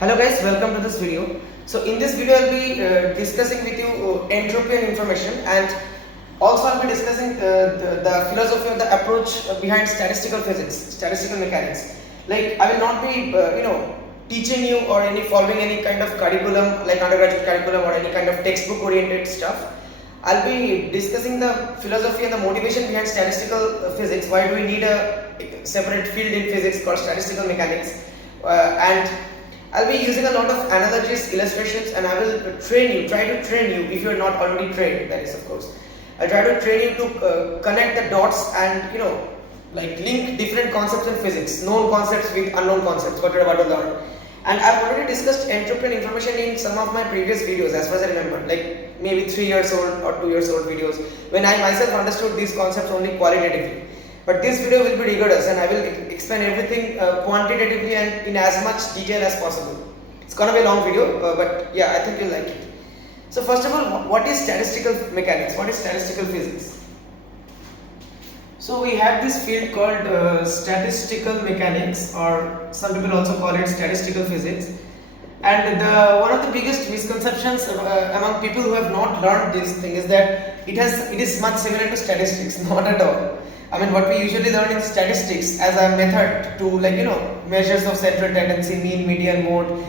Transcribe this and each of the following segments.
Hello guys, welcome to this video. So in this video I'll be discussing with you entropy and information, and also I'll be discussing the philosophy of the approach behind statistical physics, statistical mechanics. Like I will not be teaching you or following any kind of curriculum like undergraduate curriculum or any kind of textbook oriented stuff. I'll be discussing the philosophy and the motivation behind statistical physics. Why do we need a separate field in physics called statistical mechanics? And I'll be using a lot of analogies, illustrations, and I will try to train you if you are not already trained, that is of course. I'll try to train you to connect the dots and link different concepts in physics, known concepts with unknown concepts, what you're about to learn. And I've already discussed entropy and information in some of my previous videos as far as I remember, like maybe 3 years old or 2 years old videos, when I myself understood these concepts only qualitatively. But this video will be rigorous and I will explain everything quantitatively and in as much detail as possible. It's gonna be a long video, but yeah, I think you'll like it. So first of all, what is statistical mechanics? What is statistical physics? So we have this field called statistical mechanics, or some people also call it statistical physics. And one of the biggest misconceptions among people who have not learned this thing is that it is much similar to statistics. Not at all. I mean, what we usually learn in statistics as a method to measures of central tendency, mean, median, mode,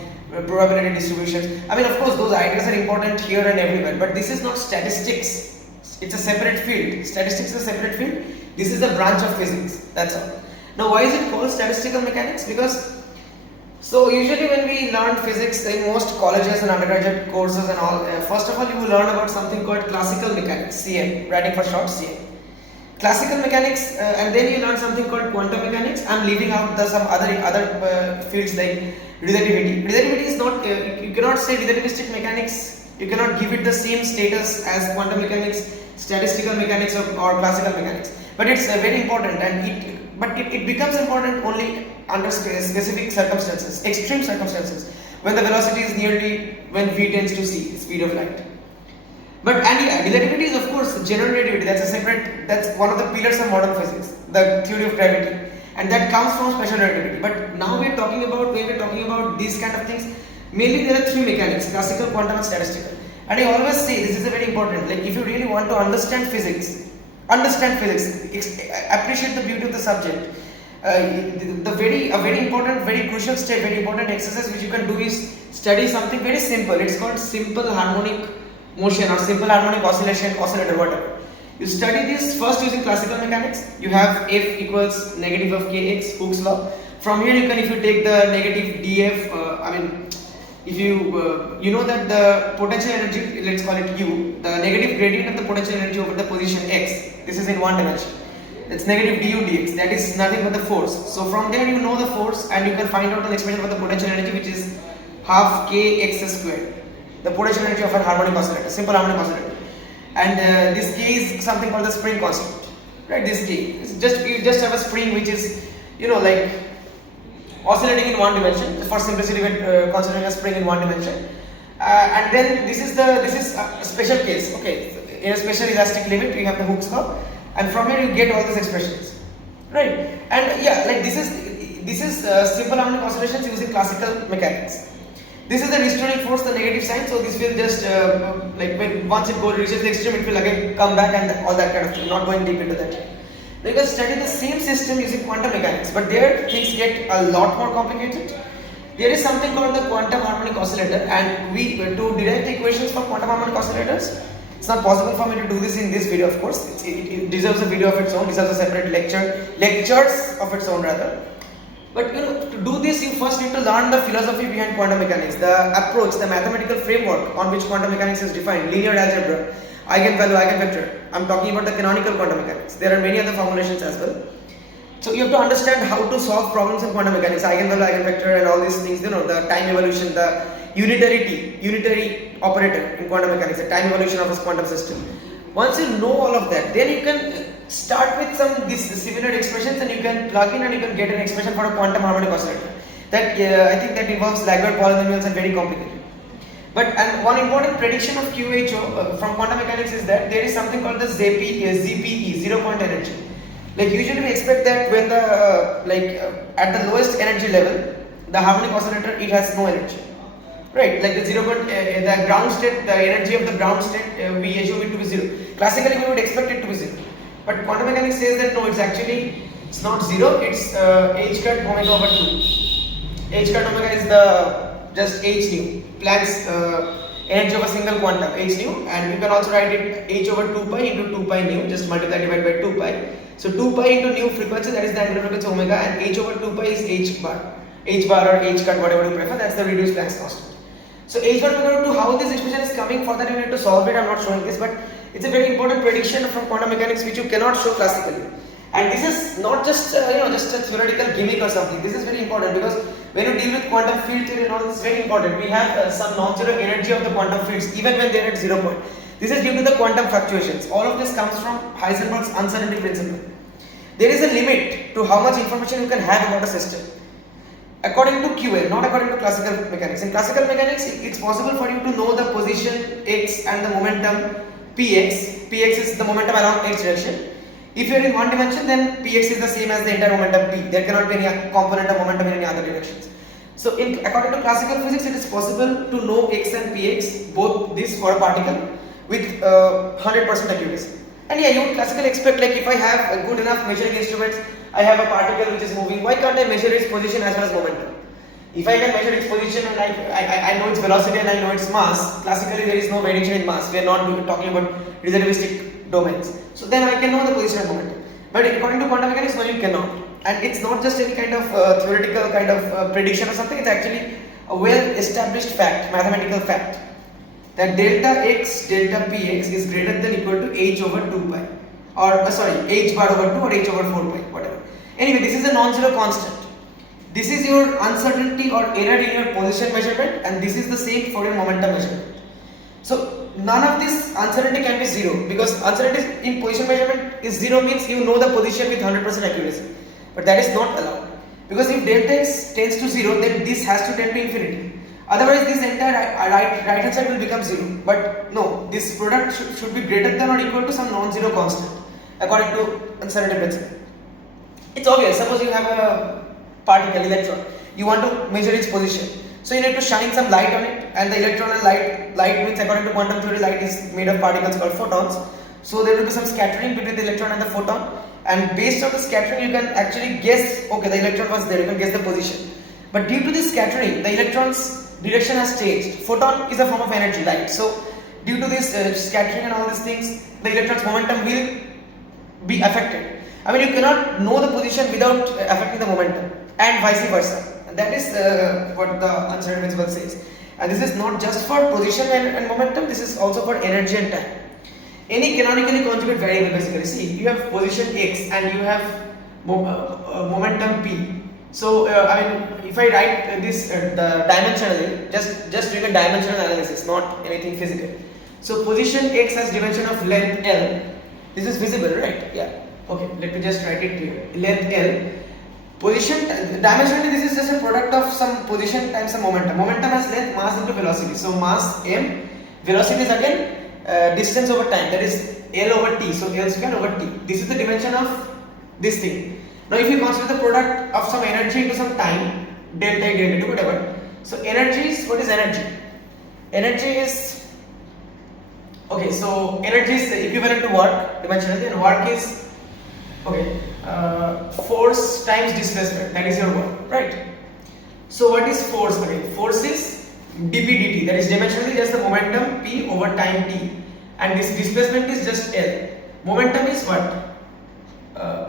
probability distributions. I mean, of course, those ideas are important here and everywhere, but this is not statistics. It's a separate field. Statistics is a separate field. This is a branch of physics. That's all. Now, why is it called statistical mechanics? Because usually when we learn physics in most colleges and undergraduate courses and all, first of all, you will learn about something called classical mechanics, CM, writing for short, CM. Classical mechanics, and then you learn something called quantum mechanics. I'm leaving out some other fields like relativity. Relativity is not, you cannot say relativistic mechanics, you cannot give it the same status as quantum mechanics, statistical mechanics or classical mechanics. But it's very important, and it becomes important only under specific circumstances, extreme circumstances, when the velocity is nearly when v tends to c, speed of light. But relativity is of course general relativity. That's one of the pillars of modern physics, the theory of gravity, and that comes from special relativity. But now when we're talking about these kind of things, mainly there are three mechanics: classical, quantum, and statistical. And I always say this is a very important. Like if you really want to understand physics, appreciate the beauty of the subject. A very important, very crucial step, very important exercise which you can do is study something very simple. It's called simple harmonic motion or simple harmonic oscillator, whatever. You study this first using classical mechanics. You have F equals negative of kx, Hooke's law. From here if you take the negative df, if you know that the potential energy, let's call it U, the negative gradient of the potential energy over the position x, this is in one dimension. It's negative du dx, that is nothing but the force. So from there you know the force and you can find out an expression for the potential energy, which is half kx squared. The potential energy of a harmonic oscillator, simple harmonic oscillator. And this k is something called the spring constant, right? This k, you just have a spring which is like oscillating in one dimension. For simplicity, we're considering a spring in one dimension. And then this is a special case. Okay, in a special elastic limit, we have the Hooke's law, and from here you get all these expressions, right? And yeah, like this is simple harmonic oscillations using classical mechanics. This is the restoring force, the negative sign. So this will just once it reaches the extreme, it will again come back and all that kind of thing. Not going deep into that. We can study the same system using quantum mechanics, but there things get a lot more complicated. There is something called the quantum harmonic oscillator, and to derive the equations for quantum harmonic oscillators, it's not possible for me to do this in this video, of course. It deserves a video of its own, deserves a separate lectures of its own rather. But to do this, you first need to learn the philosophy behind quantum mechanics, the approach, the mathematical framework on which quantum mechanics is defined, linear algebra, eigenvalue, eigenvector. I'm talking about the canonical quantum mechanics. There are many other formulations as well. So you have to understand how to solve problems in quantum mechanics, eigenvalue, eigenvector, and all these things. The time evolution, the unitary operator in quantum mechanics, the time evolution of a quantum system. Once you know all of that, then you can start with these similar expressions, and you can plug in and you can get an expression for a quantum harmonic oscillator. That I think that involves Laguerre polynomials and very complicated. And one important prediction of QHO from quantum mechanics is that there is something called the ZPE, zero point energy. Like usually we expect that when the at the lowest energy level, the harmonic oscillator, it has no energy, right? Like the the ground state, the energy of the ground state, we assume it to be 0. Classically we would expect it to be 0, but quantum mechanics says that no, it's not 0, it's h cut omega over 2. H cut omega is the just h nu, Planck's energy of a single quantum, h nu, and you can also write it h over 2 pi into 2 pi nu, just multiply divided by 2 pi. So 2 pi into nu frequency, that is the angular frequency omega, and h over 2 pi is h bar or h cut, whatever you prefer, that's the reduced Planck's constant. So h1 equal to how this expression is coming, for that you need to solve it. I'm not showing this, but it's a very important prediction from quantum mechanics which you cannot show classically. And this is not just just a theoretical gimmick or something. This is very important because when you deal with quantum field theory and all, this is very important. We have some non-zero energy of the quantum fields even when they are at 0 point. This is due to the quantum fluctuations. All of this comes from Heisenberg's uncertainty principle. There is a limit to how much information you can have about a system, according to QL, not according to classical mechanics. In classical mechanics, it's possible for you to know the position x and the momentum px. Px is the momentum along x direction. If you are in one dimension, then px is the same as the entire momentum p. There cannot be any component of momentum in any other directions. So, according to classical physics, it is possible to know x and px, both this for a particle, with 100% accuracy. And yeah, you would classically expect, like if I have a good enough measuring instruments, I have a particle which is moving, why can't I measure its position as well as momentum? If I can measure its position and I know its velocity and I know its mass, classically there is no variation in mass. We are not talking about relativistic domains. So then I can know the position and momentum. But according to quantum mechanics, no, you cannot. And it's not just any kind of theoretical kind of prediction or something, it's actually a well established fact, mathematical fact, that delta x, delta px is greater than equal to h over 2 pi. Or h bar over 2 or h over 4 pi, whatever. Anyway, this is a non-zero constant. This is your uncertainty or error in your position measurement, and this is the same for your momentum measurement. So none of this uncertainty can be 0, because uncertainty in position measurement is 0, means you know the position with 100% accuracy. But that is not allowed, because if delta x tends to 0, then this has to tend to infinity. Otherwise, this entire right hand side will become 0. But no, this product should be greater than or equal to some non-zero constant, according to uncertainty principle. It's obvious. Suppose you have a particle, electron, you want to measure its position, so you need to shine some light on it, and the electron and light means, according to quantum theory, light is made of particles called photons. So there will be some scattering between the electron and the photon, and based on the scattering you can actually guess, okay, the electron was there, you can guess the position. But due to this scattering, the electron's direction has changed. Photon is a form of energy, light. So due to this scattering and all these things, the electron's momentum will be affected. I mean, you cannot know the position without affecting the momentum, and vice versa. And that is what the uncertainty principle says. And this is not just for position and momentum, this is also for energy and time. Any canonically conjugate variable, basically, see, you have position x and you have momentum p. So I mean, if I write this the dimensionally, just doing a dimensional analysis, not anything physical. So position x has dimension of length L. This is visible, right? Yeah. Okay, let me just write it here. Length L. Position dimensionally, this is just a product of some position times some momentum. Momentum has length, mass into velocity. So mass m, velocity is again distance over time. That is L over t. So L square over t. This is the dimension of this thing. Now, if you consider the product of some energy into some time, delta A, delta T, whatever. So energy is, what is energy? Energy is, okay, so energy is equivalent to work dimensionally, and work is, okay, force times displacement, that is your work, right? So what is force again? Force is dp dt, that is dimensionally just the momentum p over time t, and this displacement is just L. Momentum is what?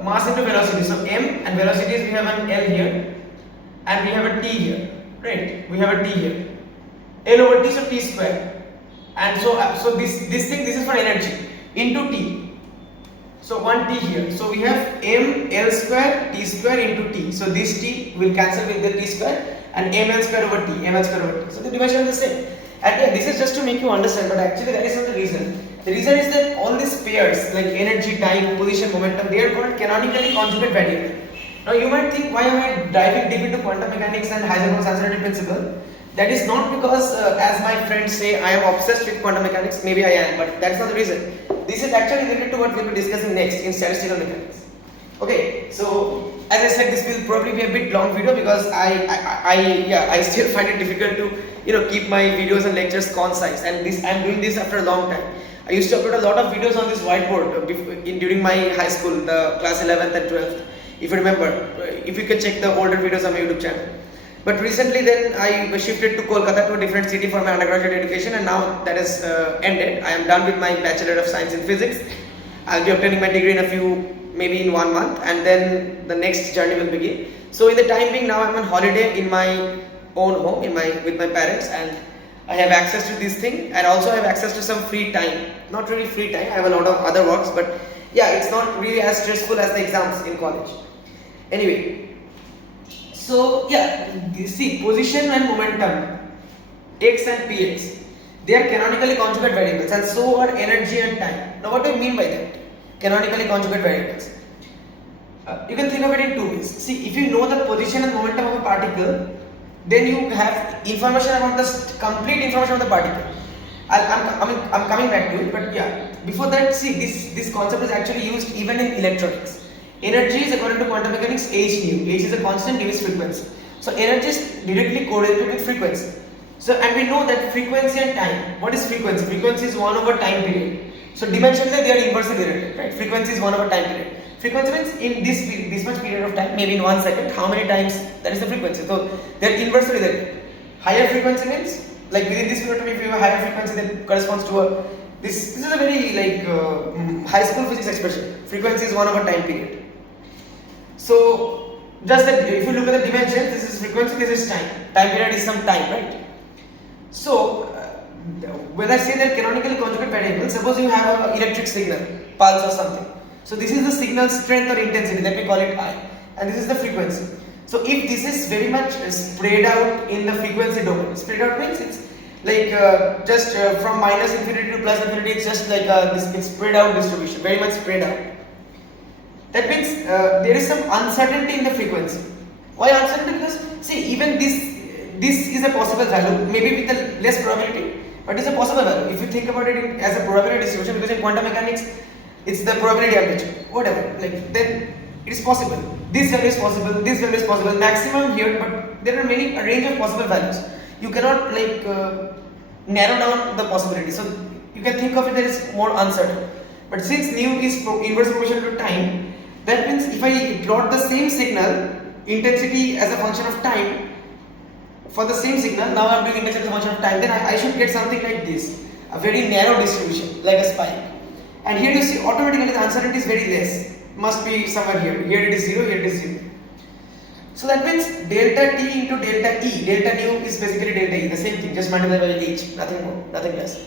Mass into velocity. So m and velocity is, we have an L here and we have a t here, right? We have a t here, L over t, so t square, and so this is for energy into t. So 1 t here. So we have m L square t square into t. So this t will cancel with the t square, and ml square over t, ml square over t. So the dimension is the same. And yeah, this is just to make you understand, but actually that is not the reason. The reason is that all these pairs like energy, time, position, momentum, they are called canonically conjugate variable. Now you might think, why am I diving deep into quantum mechanics and Heisenberg's uncertainty principle? That is not because, as my friends say, I am obsessed with quantum mechanics. Maybe I am, but that's not the reason. This is actually related to what we will be discussing next in statistical mechanics. Okay, so as I said, this will probably be a bit long video because I still find it difficult to keep my videos and lectures concise, and I'm doing this after a long time. I used to upload a lot of videos on this whiteboard during my high school, the class 11th and 12th. If you remember, if you can check the older videos on my YouTube channel. But recently then I shifted to Kolkata, to a different city, for my undergraduate education, and now that has ended. I am done with my Bachelor of Science in Physics. I'll be obtaining my degree maybe in 1 month, and then the next journey will begin. So in the time being, now I'm on holiday in my own home, with my parents, and I have access to this thing, and also I have access to some free time. Not really free time, I have a lot of other works, but yeah, it's not really as stressful as the exams in college. Anyway, so yeah, see, position and momentum, x and px, they are canonically conjugate variables, and so are energy and time. Now what do I mean by that? Canonically conjugate variables. You can think of it in two ways. See, if you know the position and momentum of a particle, then you have information about the complete information of the particle. I'm coming back to it, but yeah, before that, see, this concept is actually used even in electronics. Energy is, according to quantum mechanics, h nu. H is a constant, nu is frequency. So energy is directly correlated with frequency. So, and we know that frequency and time. What is frequency? Frequency is 1 over time period. So dimensionally they are inversely related, right? Frequency is 1 over time period. Frequency means in this much period of time, maybe in 1 second, how many times, that is the frequency. So they are inversely related. Higher frequency means, like within this period of time, if you have a higher frequency, that corresponds to this is a very high school physics expression. Frequency is 1 over time period. So just that, if you look at the dimension, this is frequency, this is time. Time period is some time, right? So when I say that canonically conjugate variables, suppose you have an electric signal, pulse or something. So this is the signal strength or intensity, let me call it I, and this is the frequency. So if this is very much spread out in the frequency domain, spread out means it's like just from minus infinity to plus infinity, it's just like this spread out distribution, very much spread out. That means there is some uncertainty in the frequency. Why uncertainty? Because see, even this is a possible value, maybe with a less probability, but it's a possible value. If you think about it as a probability distribution, because in quantum mechanics, it's the probability amplitude, whatever. Then it is possible. This value is possible. This value is possible. Maximum here, but there are a range of possible values. You cannot narrow down the possibility. So you can think of it as more uncertain. But since nu is inverse proportional to time, that means if I plot the same signal intensity as a function of time for the same signal, now I am doing intensity as a function of time, then I should get something like this, a very narrow distribution, like a spike. And here you see automatically the uncertainty is very less, must be somewhere here. Here it is 0, here it is 0. So that means delta t into delta E, delta nu is basically delta E, the same thing, just multiplied by h, nothing more, nothing less.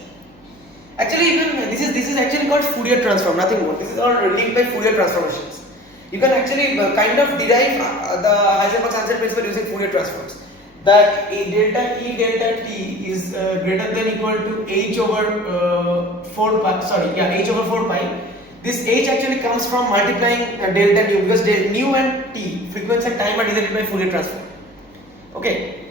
Actually, even this is actually called Fourier transform, nothing more. This is all linked by Fourier transformations. You can actually kind of derive the Heisenberg's answer principle using Fourier transforms. That delta E delta t is greater than equal to h over 4 pi. H over 4 pi. This h actually comes from multiplying delta nu, because nu and t, frequency and time, are related by Fourier transform. Okay.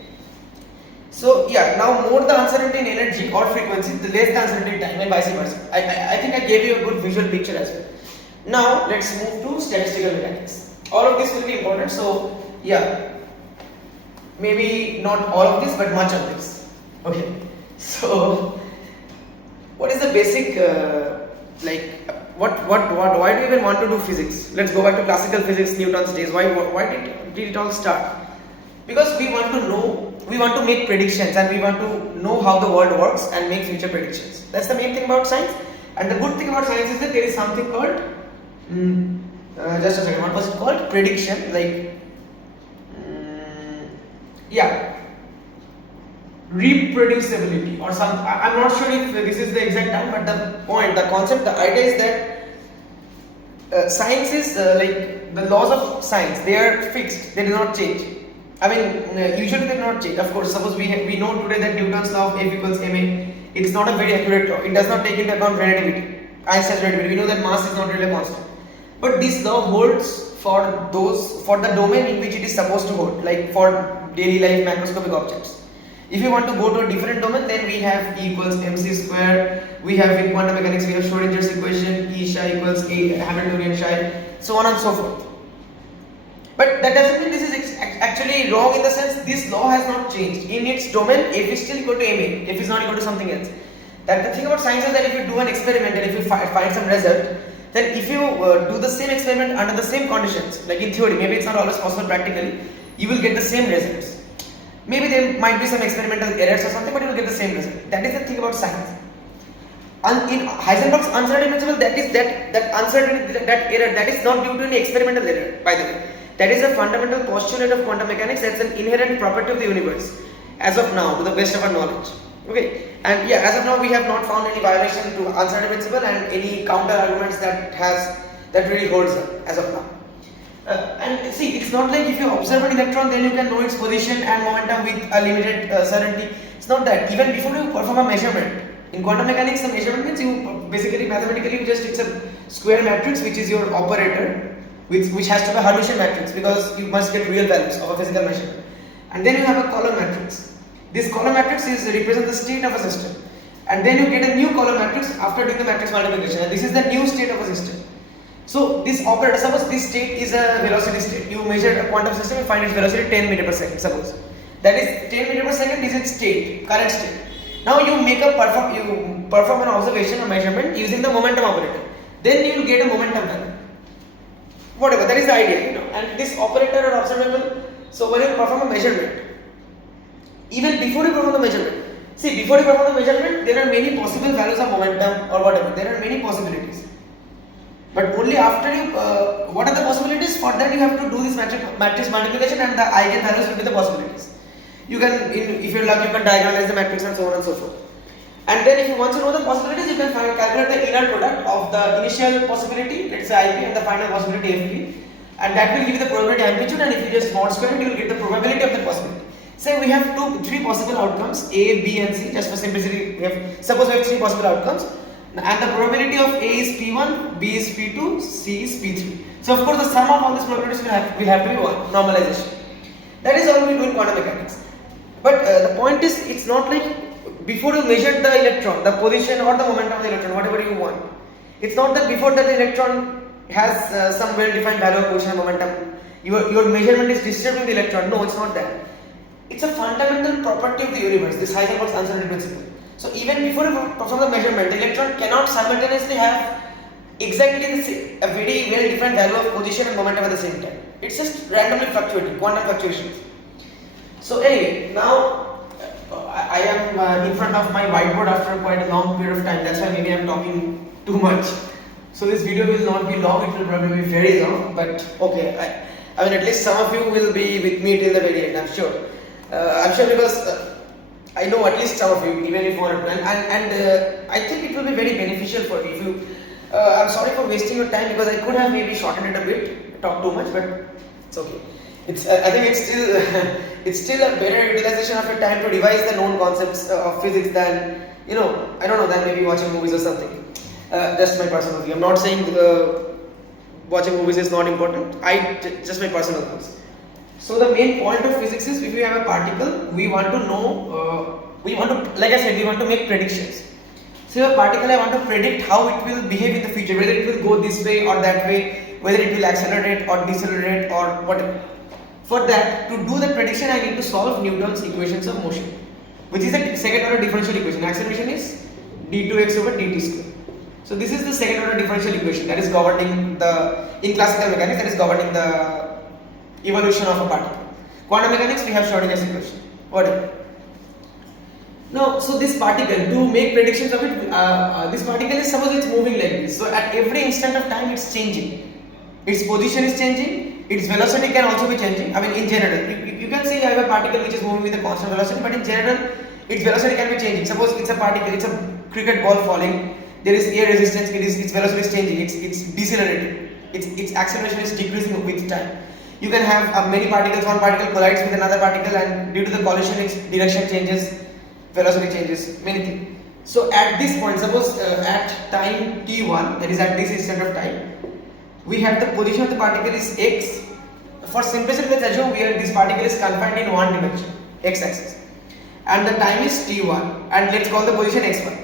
So yeah, now more the uncertainty in energy or frequency, the less the uncertainty in time, and vice versa. I think I gave you a good visual picture as well. Now let's move to statistical mechanics. All of this will be important. So yeah, maybe not all of this, but much of this. Okay. So what is the basic why do you even want to do physics? Let's go back to classical physics, Newton's days. Why did it all start? Because we want to make predictions, and we want to know how the world works and make future predictions. That's the main thing about science. And the good thing about science is that there is something called just a second, what was it called? Prediction, reproducibility or some, I'm not sure if this is the exact term, but the concept, the idea is that science is the laws of science, they are fixed, they do not change. I mean, usually they do not change. Of course, suppose we know today that Newton's law of F equals ma, it is not a very accurate law. It does not take into account relativity, Einstein's relativity. We know that mass is not really a constant. But this law holds for the domain in which it is supposed to hold, like for daily life macroscopic objects. If you want to go to a different domain, then we have E equals mc square. We have in quantum mechanics, we have Schrodinger's equation, E psi equals A Hamiltonian psi, so on and so forth. But that doesn't mean this is actually wrong in the sense this law has not changed. In its domain, f is still equal to ma, f is not equal to something else. That the thing about science is that if you do an experiment and if you find some result, then if you do the same experiment under the same conditions, like in theory, maybe it's not always possible practically, you will get the same results. Maybe there might be some experimental errors or something, but you will get the same result. That is the thing about science. In Heisenberg's uncertainty principle, that uncertainty, that error, that is not due to any experimental error, by the way. That is a fundamental postulate of quantum mechanics. That's an inherent property of the universe, as of now, to the best of our knowledge. Okay, and yeah, as of now, we have not found any violation to uncertainty principle and any counter arguments that really holds up as of now. And see, it's not like if you observe an electron, then you can know its position and momentum with a limited certainty. It's not that. Even before you perform a measurement, in quantum mechanics, the measurement means you basically mathematically it's a square matrix which is your operator, which has to be a Hermitian matrix because you must get real values of a physical measurement. And then you have a column matrix. This column matrix represents the state of a system. And then you get a new column matrix after doing the matrix multiplication. And this is the new state of a system. So this operator, suppose this state is a velocity state. You measure a quantum system and find its velocity 10 meter per second, suppose. That is 10 meter per second is its state, current state. Now you perform an observation or measurement using the momentum operator. Then you will get a momentum value. Whatever, that is the idea, and this operator or observable. So when you perform a measurement, even before you perform the measurement, before you perform the measurement, there are many possible values of momentum or whatever. There are many possibilities. But only after you, what are the possibilities? For that you have to do this matrix multiplication, and the eigenvalues will be the possibilities. You can, if you're lucky, you can diagonalize the matrix and so on and so forth. And then if you want to know the possibilities, you can calculate the inner product of the initial possibility, let's say IP, and the final possibility FP, and that will give you the probability amplitude. And if you just mod square it, you will get the probability of the possibility. Say we have three possible outcomes, A, B and C. Just for simplicity, suppose we have three possible outcomes, and the probability of A is P1, B is P2, C is P3. So of course the sum of all these probabilities will have to be 1, normalization. That is all we do in quantum mechanics. But the point is, it's not like before you measure the electron, the position or the momentum of the electron, whatever you want. It's not that before that the electron has some well-defined value of position and momentum. Your measurement is disturbing the electron. No, it's not that. It's a fundamental property of the universe, this Heisenberg's uncertainty principle. So even before you perform the measurement, the electron cannot simultaneously have exactly a very well-defined value of position and momentum at the same time. It's just randomly fluctuating, quantum fluctuations. So anyway, now I am in front of my whiteboard after quite a long period of time. That's why maybe I am talking too much. So this video will not be long, it will probably be very long, but okay, I mean at least some of you will be with me till the very end, I'm sure. Because I know at least some of you, even if you want to plan, and I think it will be very beneficial for you. If you, I'm sorry for wasting your time because I could have maybe shortened it a bit, talk too much, but it's okay. I think it's still a better utilization of your time to revise the known concepts of physics than I don't know, than maybe watching movies or something. Just my personal view. I'm not saying watching movies is not important. Just my personal views. So the main point of physics is, if you have a particle, we want to know, like I said, we want to make predictions. So a particle, I want to predict how it will behave in the future, whether it will go this way or that way, whether it will accelerate or decelerate or whatever. For that, to do the prediction, I need to solve Newton's equations of motion, which is the second order differential equation. Acceleration is d2x over dt square. So this is the second order differential equation that is governing in classical mechanics, that is governing the evolution of a particle. Quantum mechanics, we have Schrödinger's equation. Whatever. Now, so this particle, to make predictions of it, this particle is, suppose it's moving like this. So at every instant of time, it's changing. Its position is changing. Its velocity can also be changing. I mean, in general, you can say I have a particle which is moving with a constant velocity, but in general, its velocity can be changing. Suppose it's a particle, it's a cricket ball falling. There is air resistance. Its velocity is changing. It's decelerating. Its acceleration is decreasing with time. You can have many particles. One particle collides with another particle, and due to the collision, its direction changes, velocity changes, many things. So at this point, suppose at time t1, that is at this instant of time, we have the position of the particle is x. For simplicity, let's assume this particle is confined in one dimension, x-axis, and the time is t1, and let's call the position x1,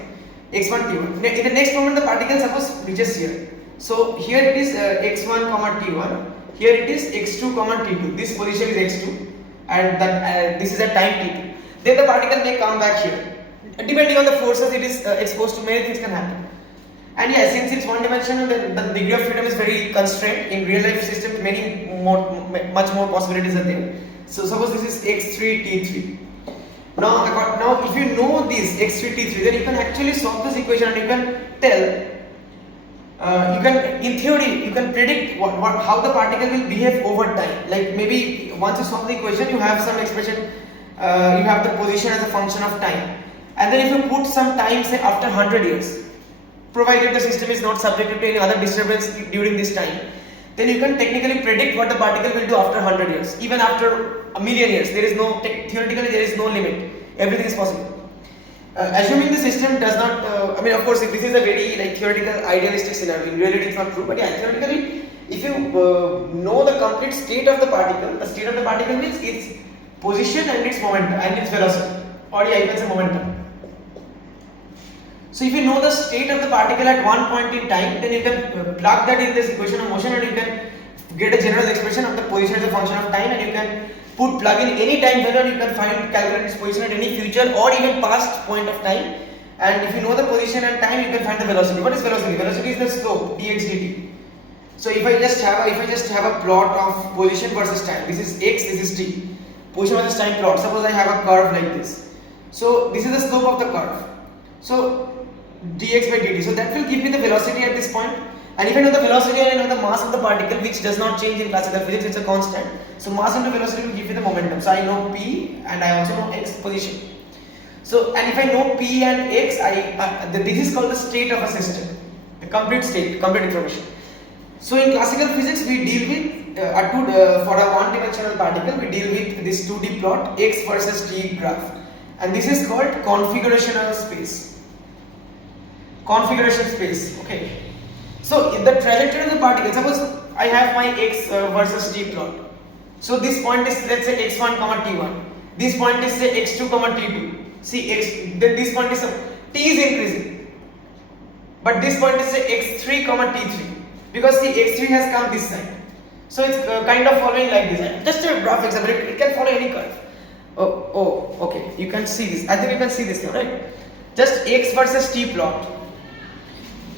t1. In the next moment, the particle suppose reaches here. So here it is x1 comma t1. Here it is x2 comma t2. This position is x2 and that this is a time t2. Then the particle may come back here. Depending on the forces it is exposed to, many things can happen. And yeah, since it's one dimensional, the degree of freedom is very constrained. In real life systems, much more possibilities are there. So suppose this is x3 t3. Now if you know this x3 t3, then you can actually solve this equation and you can tell. In theory, you can predict how the particle will behave over time. Like maybe once you solve the equation, you have some expression. You have the position as a function of time, and then if you put some time, say after 100 years, provided the system is not subjected to any other disturbance during this time, then you can technically predict what the particle will do after 100 years. Even after a million years, there is no theoretically there is no limit. Everything is possible. Assuming the system does not, of course, if this is a very theoretical, idealistic scenario. In reality, it's not true. But yeah, theoretically, if you know the complete state of the particle, the state of the particle means its position and its momentum and its velocity, or yeah, you can say momentum. So if you know the state of the particle at one point in time, then you can plug that in this equation of motion, and you can get a general expression of the position as a function of time, and you can plug in any time value, and you can calculate its position at any future or even past point of time. And if you know the position and time, you can find the velocity. What is velocity? Velocity is the slope, dx dt. So if I just have a plot of position versus time, this is x, this is t. Position versus time plot. Suppose I have a curve like this. So this is the slope of the curve. So dx by dt. So that will give me the velocity at this point. And if I know the velocity and I know the mass of the particle, which does not change in classical physics, it's a constant. So mass into velocity will give me the momentum. So I know p and I also know x position. So and if I know p and x, this is called the state of a system, the complete state, complete information. So in classical physics, we deal with for a one-dimensional particle, we deal with this 2D plot, x versus t graph, and this is called configurational space. Configuration space. Okay. So in the trajectory of the particle, suppose I have my x versus t plot. So this point is, let's say, x1 comma t1. This point is, say, x2 comma t2. See then this point is t is increasing, but this point is, say, x3 comma t3, because see x3 has come this side. So it's kind of following like this. Just a rough example. It can follow any curve. Oh, okay. You can see this. I think you can see this now, right? Just x versus t plot.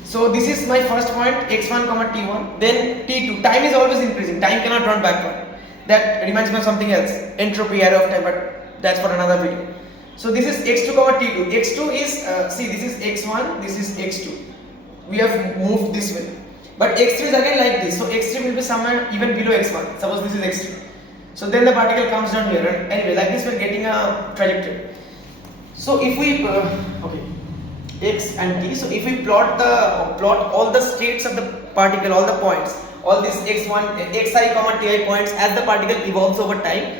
So this is my first point, x1 comma t1, then t2. Time is always increasing. Time cannot run backward. That reminds me of something else, entropy, arrow of time, but that's for another video. So this is x2 comma t2. x2 is, see, this is x1, this is x2. We have moved this way. But x3 is again like this. So x3 will be somewhere even below x1. Suppose this is x3. So then the particle comes down here. And anyway, like this, we're getting a trajectory. So if we, x and t. So if we plot all the states of the particle, all the points, all these x1, xi comma ti points as the particle evolves over time,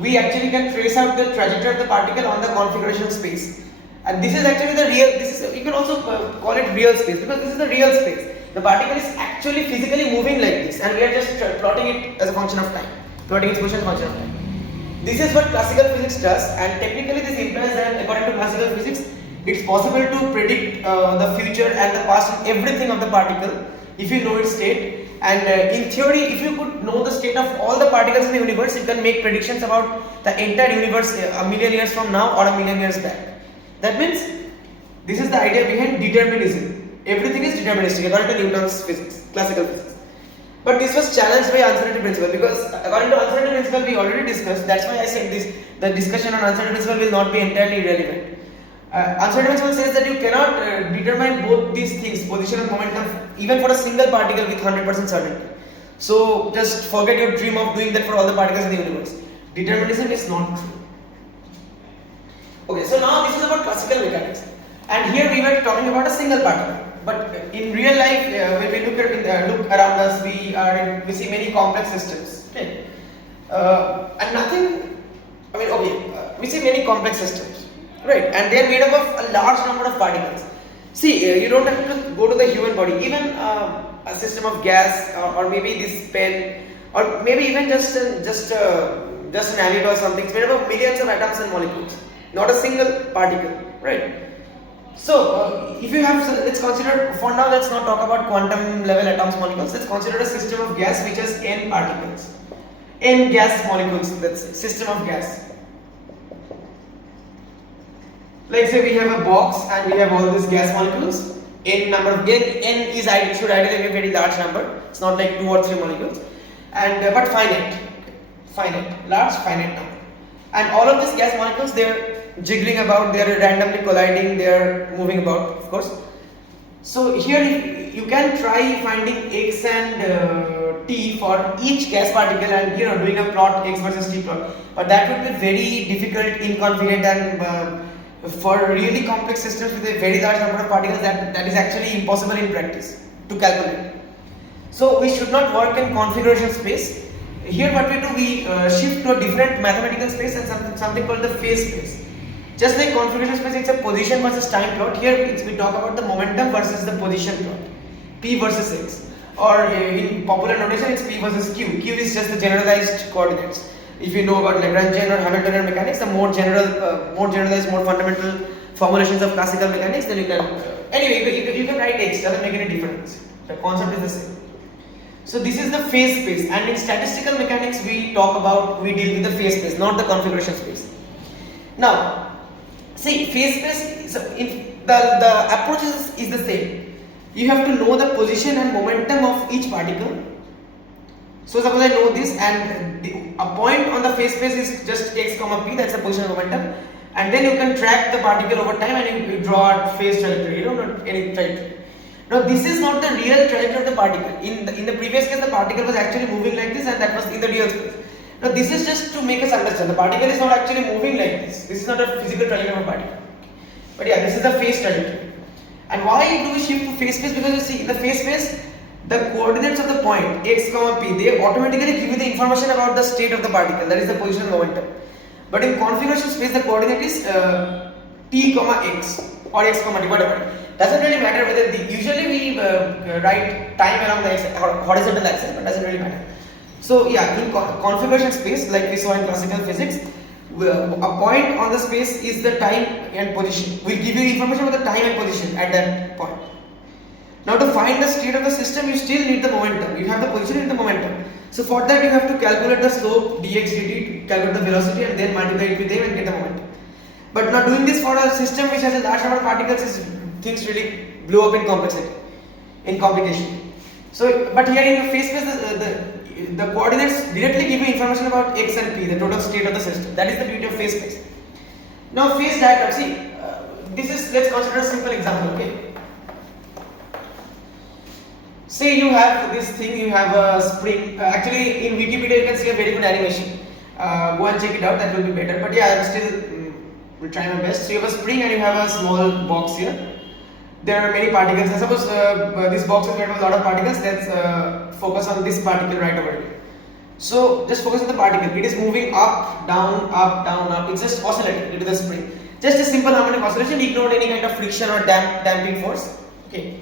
we actually can trace out the trajectory of the particle on the configuration space. And this is actually the real. You can also call it real space, because this is the real space. The particle is actually physically moving like this, and we are just plotting it as a function of time, plotting its position as a function of time. This is what classical physics does, and technically this implies that according to classical physics, it's possible to predict the future and the past and everything of the particle if you know its state. And in theory, if you could know the state of all the particles in the universe, you can make predictions about the entire universe a million years from now or a million years back. That means this is the idea behind determinism. Everything is deterministic according to Newton's physics, classical physics. But this was challenged by uncertainty principle, because according to uncertainty principle we already discussed. That's why I said this. The discussion on uncertainty principle will not be entirely relevant. Uncertainty principle says that you cannot determine both these things, position and momentum, even for a single particle with 100% certainty. So just forget your dream of doing that for all the particles in the universe. Determinism is not true. Okay, so now this is about classical mechanics, and here we were talking about a single particle. But in real life, when we look around us, we see many complex systems. Okay, and nothing. We see many complex systems, right? And they are made up of a large number of particles. See, you don't have to go to the human body. Even a system of gas, or maybe this pen, or maybe even just an alligator or something. It's made up of millions of atoms and molecules, not a single particle, right? So if you have, so let's consider, for now let's not talk about quantum level atoms, molecules. Let's consider a system of gas which has n particles, n gas molecules. That's system of gas. Like say we have a box and we have all these gas molecules. N number of n is should ideally be a very large number. It's not like 2 or 3 molecules, and but finite, large finite number. And all of these gas molecules, they're jiggling about, they're randomly colliding, they're moving about, of course. So here you can try finding x and t for each gas particle, and doing a plot, x versus t plot. But that would be very difficult, inconvenient, and for really complex systems with a very large number of particles, that is actually impossible in practice to calculate. So we should not work in configuration space. Here what we do, we shift to a different mathematical space and something called the phase space. Just like configuration space, it's a position versus time plot. Here we talk about the momentum versus the position plot, p versus x, or in popular notation it's p versus q. Q is just the generalized coordinates. If you know about Lagrangian or Hamiltonian mechanics, the more generalized, more fundamental formulations of classical mechanics, then you can anyway you can write x. Doesn't make any difference. The concept is the same. So this is the phase space, and in statistical mechanics we deal with the phase space, not the configuration space. Now, see, phase space, the approach is the same. You have to know the position and momentum of each particle. So suppose I know this, and a point on the phase space is just x comma p, that's the position and momentum, and then you can track the particle over time and you draw a phase trajectory. You don't know any trajectory. Now this is not the real trajectory of the particle. In the previous case, the particle was actually moving like this, and that was in the real space. Now this is just to make us understand the particle is not actually moving like this. This is not a physical trajectory of a particle. But yeah, this is the phase trajectory. And why do we shift to phase space? Because you see, in the phase space, the coordinates of the point x comma p, they automatically give you the information about the state of the particle, that is the position and momentum. But in configuration space, the coordinate is t comma x or x comma t, whatever. Doesn't really matter whether usually we write time along the horizontal axis, but doesn't really matter. So yeah, in configuration space, like we saw in classical physics, a point on the space is the time and position. We'll give you information about the time and position at that point. Now to find the state of the system, you still need the momentum. You have the position and the momentum. So for that you have to calculate the slope dx dt, calculate the velocity, and then multiply it with them and get the momentum. But now doing this for a system which has a large number of particles is things really blow up in complexity, in complication. So, but here in the phase space, the coordinates directly give you information about x and p, the total state of the system. That is the beauty of phase space. Now phase diagram, see, let's consider a simple example, okay? Say you have this thing, you have a spring. Actually, in Wikipedia you can see a very good animation. Go and check it out, that will be better. But yeah, I'm still will try my best. So you have a spring and you have a small box here. There are many particles. I suppose this box is made of a lot of particles. Let's focus on this particle right over here. So just focus on the particle. It is moving up, down, up, down, up. It's just oscillating due to the spring. Just a simple harmonic oscillation. Ignore any kind of friction or damping force. Okay.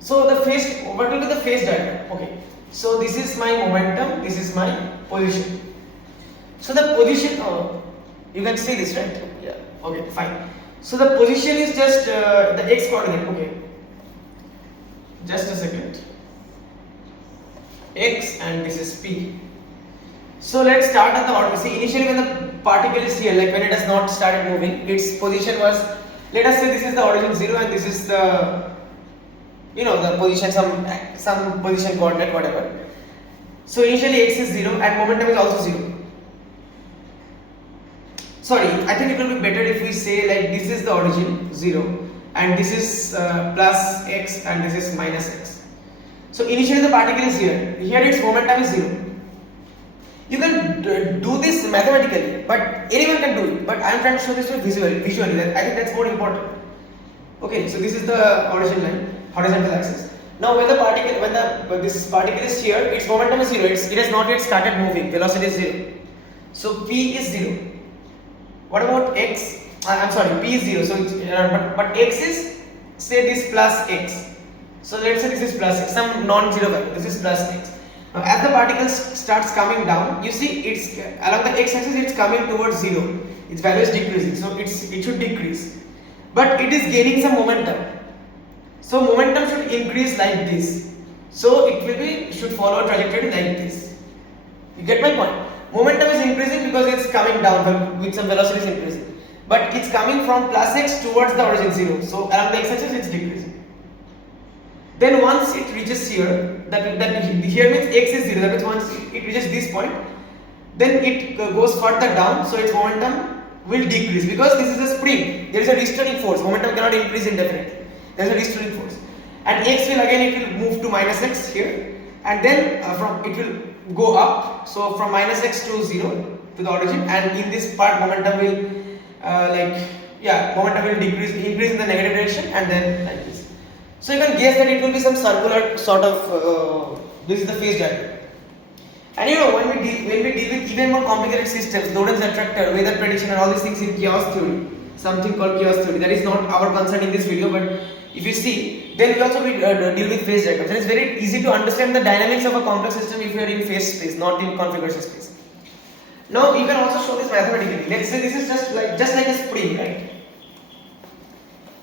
So the phase, what will be the phase diagram? Okay. So this is my momentum. This is my position. So the position. You can see this, right? Yeah. Okay. Fine. So the position is just the x coordinate. Okay. Just a second. X and this is p. So let's start at the origin. See, initially when the particle is here, like when it has not started moving, its position was, let us say this is the origin 0 and this is the, the position, some position coordinate, whatever. So initially x is 0 and momentum is also 0. Sorry, I think it will be better if we say like this is the origin 0 and this is plus x and this is minus x. So initially the particle is here. Here its momentum is 0. You can do this mathematically, but anyone can do it. But I am trying to show this visually. That I think that's more important. Okay, so this is the origin line, horizontal axis. Now when this particle is here, its momentum is 0. It has not yet started moving. Velocity is 0. So p is 0. What about x? I'm sorry, p is 0. So but x is, say this plus x. So let's say this is plus x, some non-zero value. This is plus x. Now as the particle starts coming down, you see it's along the x-axis it's coming towards 0. Its value is decreasing, so it should decrease. but it is gaining some momentum. So momentum should increase like this. So it should follow a trajectory like this. You get my point? Momentum is increasing because it's coming down with some velocity is increasing, but it's coming from plus x towards the origin 0. So along the x-axis it's decreasing. Then once it reaches here, that here means x is 0. That means once it reaches this point, then it goes further down. So its momentum will decrease because this is a spring. There is a restraining force. Momentum cannot increase indefinitely. There is a restraining force, and x will again it will move to minus x here, and then from it will go up. So from minus x to 0 to the origin, and in this part momentum will momentum will increase in the negative direction, and then like this. So you can guess that it will be some circular sort of. This is the phase diagram. And you know, when we deal with even more complicated systems, Lorentz attractor, weather prediction, and all these things in chaos theory, something called chaos theory. That is not our concern in this video, but if you see, then we also deal with phase diagrams. And it's very easy to understand the dynamics of a complex system if you are in phase space, not in configuration space. Now you can also show this mathematically. Let's say this is just like a spring, right?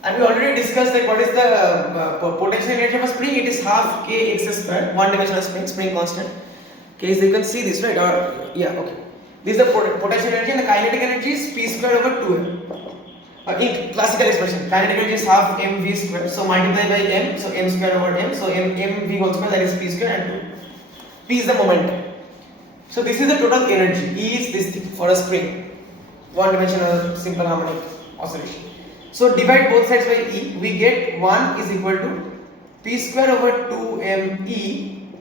And we already discussed that what is the potential energy of a spring. It is half k x square, one-dimensional spring constant. Okay, so you can see this, right? Okay. This is the potential energy, and the kinetic energy is p square over 2m. In classical expression, kinetic energy is half mv square. So multiply by m, so m square over m. So mv whole square, that is p square, and 2. P is the momentum. So this is the total energy. E is this thing for a spring, one-dimensional simple harmonic oscillation. So divide both sides by E, we get 1 is equal to p square over 2me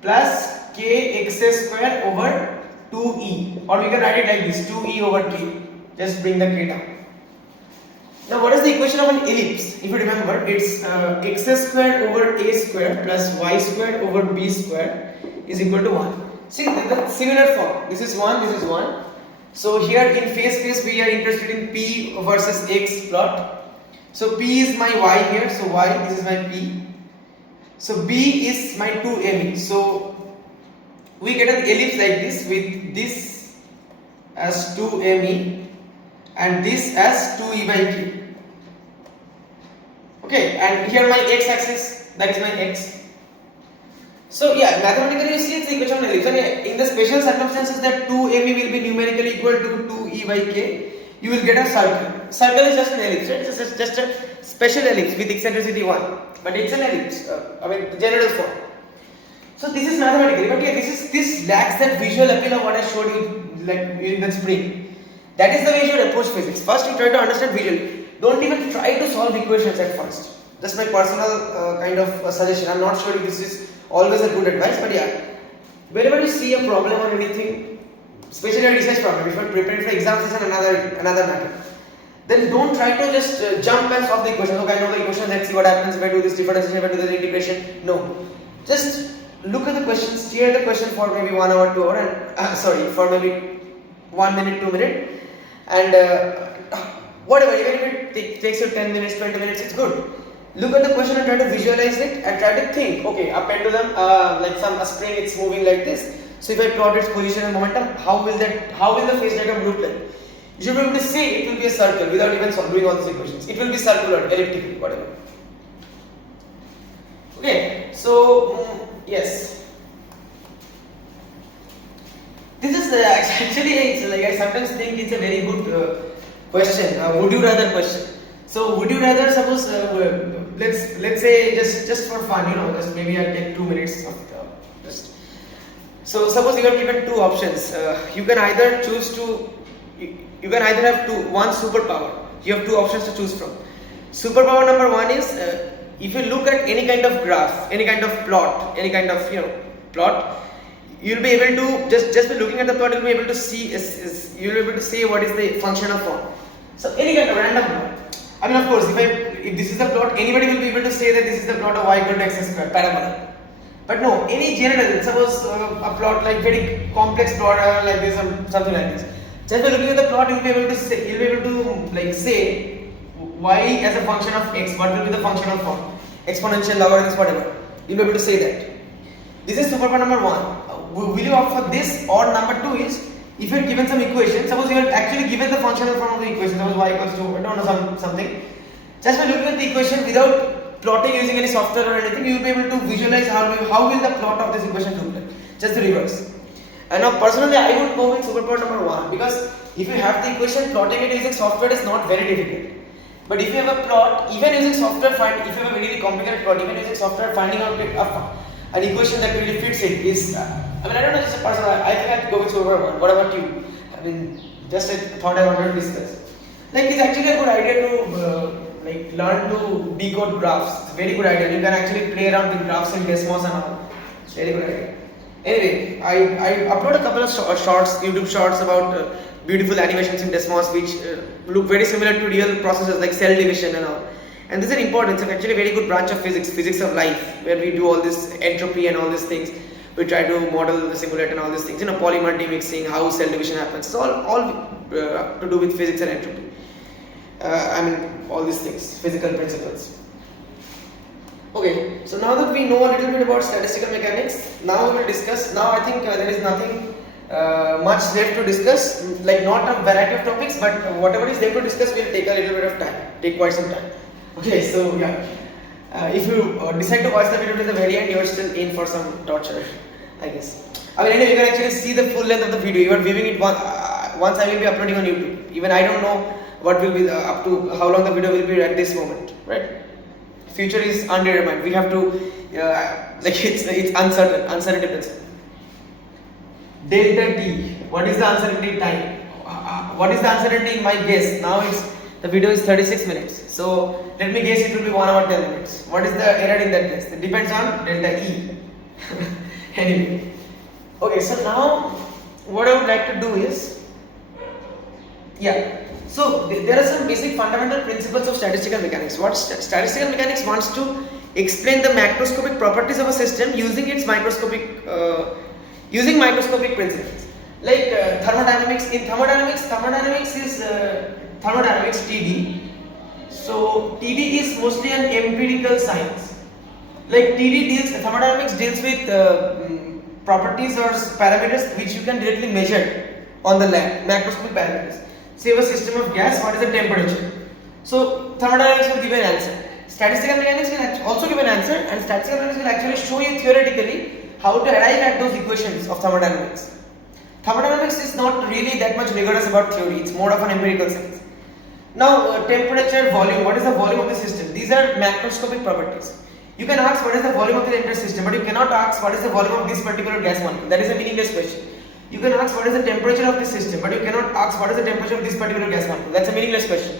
plus kx square over 2e, or we can write it like this, 2e over k. Just bring the k down. Now what is the equation of an ellipse? If you remember, it's x square over a square plus y square over b square is equal to 1. See the similar form. This is 1, this is 1. So here in phase space we are interested in p versus x plot. So p is my y here, so y, this is my p. So b is my 2me. So we get an ellipse like this with this as 2me and this as 2e by k. Okay, and here my x-axis, that is my x. So yeah, mathematically you see it's the equation of an ellipse. And in the special circumstances that 2me will be numerically equal to 2e by k, you will get a circle. Circle is just an ellipse, right? It's just a special ellipse with eccentricity 1. But it's an ellipse, the general form. So this is mathematically, but yeah, this lacks that visual appeal of what I showed you, like in the spring. That is the way you should approach physics. First you try to understand visually. Don't even try to solve equations at first. That's my personal kind of suggestion. I'm not sure if this is always a good advice, but yeah, whenever you see a problem or anything, especially a research problem, if you're preparing for exams, is another matter. Then don't try to just jump and solve the equation. Okay, I know the equation, let's see what happens if I do this differentiation, if I do this integration. No. Just look at the question, steer the question for maybe 1 hour, 2 hour, and for maybe 1 minute, 2 minutes, and whatever, even if it takes you 10 minutes, 20 minutes, it's good. Look at the question and try to visualize it and try to think, okay, a pendulum, like a spring, it's moving like this. So if I plot its position and momentum, how will the phase diagram look like? You should be able to say it will be a circle without even doing all these equations. It will be circular, elliptical, whatever. Okay, so yes. This is actually, it's like I sometimes think it's a very good question, would you rather question. So would you rather, suppose let's say just for fun, just maybe I'll take 2 minutes of just. So suppose you are given two options. You can either have one superpower. You have two options to choose from. Superpower number 1 is if you look at any kind of graph, any kind of plot, any kind of plot, you'll be able to just by looking at the plot, you'll be able to see you'll be able to say what is the function of form. So any kind of random plot. I mean, of course, if this is the plot, anybody will be able to say that this is the plot of y equal to x square parabola. But no, any general, suppose a plot like very complex plot like this or something like this. Just by looking at the plot, you'll be able to say y as a function of x. What will be the function of form? Exponential, logarithms, whatever. You'll be able to say that. This is superpower number 1. Will you opt for this, or number 2 is if you're given some equation, suppose you are actually given the functional form of the equation, suppose y equals to, I don't know, something, just by looking at the equation without plotting using any software or anything, you will be able to visualize how will the plot of this equation look like, just the reverse. And now personally I would go with superpower number 1, because if you have the equation, plotting it using software is not very difficult. But if you have a plot, even using software, if you have a really complicated plot, even using software, finding out an equation that really fits it is, I don't know, just a personal, I think I'd go with superpower 1. What about you? Just a thought I wanted to discuss. It's actually a good idea to learn to decode graphs. It's a very good idea. You can actually play around with graphs in Desmos and all. It's a very good idea. Anyway, I upload a couple of shorts, YouTube shorts about beautiful animations in Desmos which look very similar to real processes like cell division and all. And this is important. It's actually a very good branch of physics of life, where we do all this entropy and all these things. We try to model the simulate and all these things, polymer demixing, how cell division happens. It's all to do with physics and entropy. All these things, physical principles. Okay, so now that we know a little bit about statistical mechanics, now we will discuss. Now I think there is nothing much left to discuss, not a variety of topics, but whatever is there to discuss will take a little bit of time, take quite some time. Okay, so yeah, if you decide to watch the video to the very end, you are still in for some torture, I guess. Anyway, you can actually see the full length of the video. You are viewing it once I will be uploading on YouTube. Even I don't know what will be up to how long the video will be at this moment, right? Future is undetermined. We have to it's uncertainty principle. Delta T. What is the uncertainty time? What is the uncertainty in my guess? Now the video is 36 minutes. So let me guess it will be 1 hour 10 minutes. What is the error in that guess? It depends on delta E. Anyway. Okay, so now what I would like to do is, so there are some basic fundamental principles of statistical mechanics. What statistical mechanics wants to explain the macroscopic properties of a system using its microscopic principles. Thermodynamics. In thermodynamics is thermodynamics TD. So TD is mostly an empirical science. Thermodynamics deals with properties or parameters which you can directly measure on the lab, macroscopic parameters. Say a system of gas, what is the temperature? So thermodynamics will give an answer. Statistical mechanics will also give an answer, and statistical mechanics will actually show you theoretically how to arrive at those equations of thermodynamics. Thermodynamics is not really that much rigorous about theory, it's more of an empirical science. Now, temperature, volume, what is the volume of the system? These are macroscopic properties. You can ask what is the volume of the entire system, but you cannot ask what is the volume of this particular gas molecule. That is a meaningless question. You can ask what is the temperature of the system, but you cannot ask what is the temperature of this particular gas molecule. That's a meaningless question.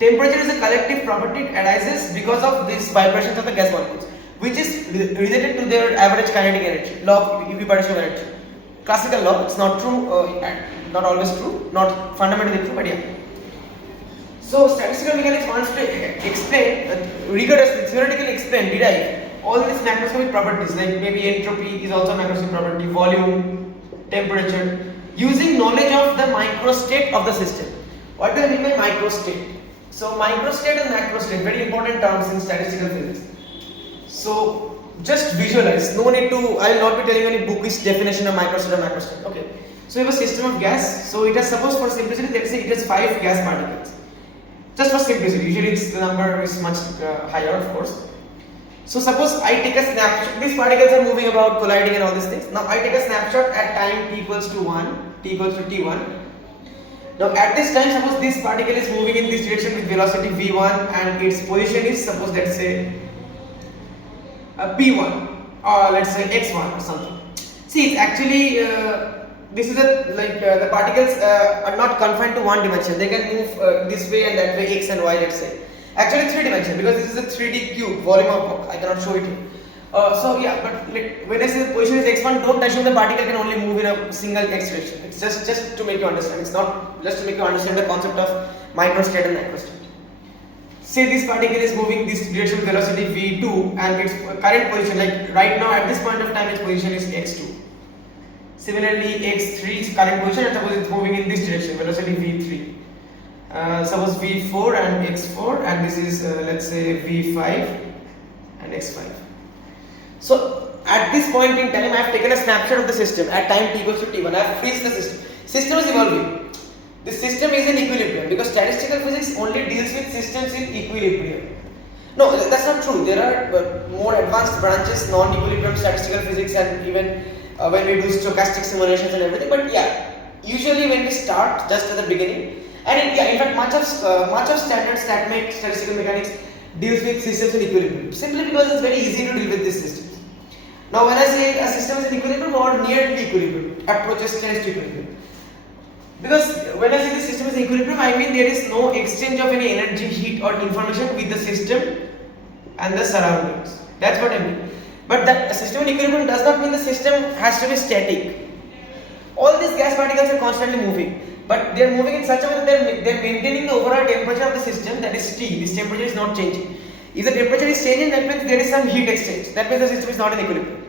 Temperature is a collective property, it arises because of these vibrations of the gas molecules, which is related to their average kinetic energy, law of UV partition of energy. Classical law, it's not true, not always true, not fundamentally true, but yeah. So statistical mechanics wants to explain, rigorously, theoretically explain, derive all these macroscopic properties, like maybe entropy is also a macroscopic property, volume, temperature, using knowledge of the microstate of the system. What do I mean by microstate? So microstate and macrostate, very important terms in statistical physics. So just visualize, no need to, I will not be telling you any bookish definition of microstate or macrostate. Okay. So you have a system of gas, so it has, suppose for simplicity, let's say it has 5 gas particles. Just for simplicity, usually the number is much higher, of course. So suppose I take a snapshot, these particles are moving about, colliding and all these things. Now I take a snapshot at time t equals to 1, t equals to t1. Now at this time, suppose this particle is moving in this direction with velocity v1 and its position is, suppose let's say p1 or let's say x1 or something. See, it's actually this is the particles are not confined to one dimension. They can move this way and that way, x and y, let's say. Actually 3 dimension, because this is a 3D cube, volume of rock. I cannot show it here. So yeah, but when I say the position is x1, don't assume the particle can only move in a single x direction. It's just to make you understand. It's not just to make you understand the concept of microstate and macrostate. Say this particle is moving this direction with velocity v2 and its current position, like right now at this point of time, its position is x2. Similarly, x3 is current position, and suppose it's moving in this direction, velocity v3. Suppose v4 and x4, and this is let's say v5 and x5. So at this point in time, I have taken a snapshot of the system at time t equals to t1. I have freezed the system. System is evolving. The system is in equilibrium because statistical physics only deals with systems in equilibrium. No, that's not true. There are more advanced branches, non-equilibrium statistical physics, and even when we do stochastic simulations and everything. But yeah, usually when we start just at the beginning, and in fact, much of standard statistical mechanics deals with systems in equilibrium, simply because it's very easy to deal with these systems. Now, when I say a system is in equilibrium or near to equilibrium, approaches tends to equilibrium. Because when I say the system is in equilibrium, I mean there is no exchange of any energy, heat, or information with the system and the surroundings. That's what I mean. But that a system in equilibrium does not mean the system has to be static. All these gas particles are constantly moving, but they are moving in such a way that they are maintaining the overall temperature of the system, that is T. This temperature is not changing. If the temperature is changing, that means there is some heat exchange. That means the system is not in equilibrium.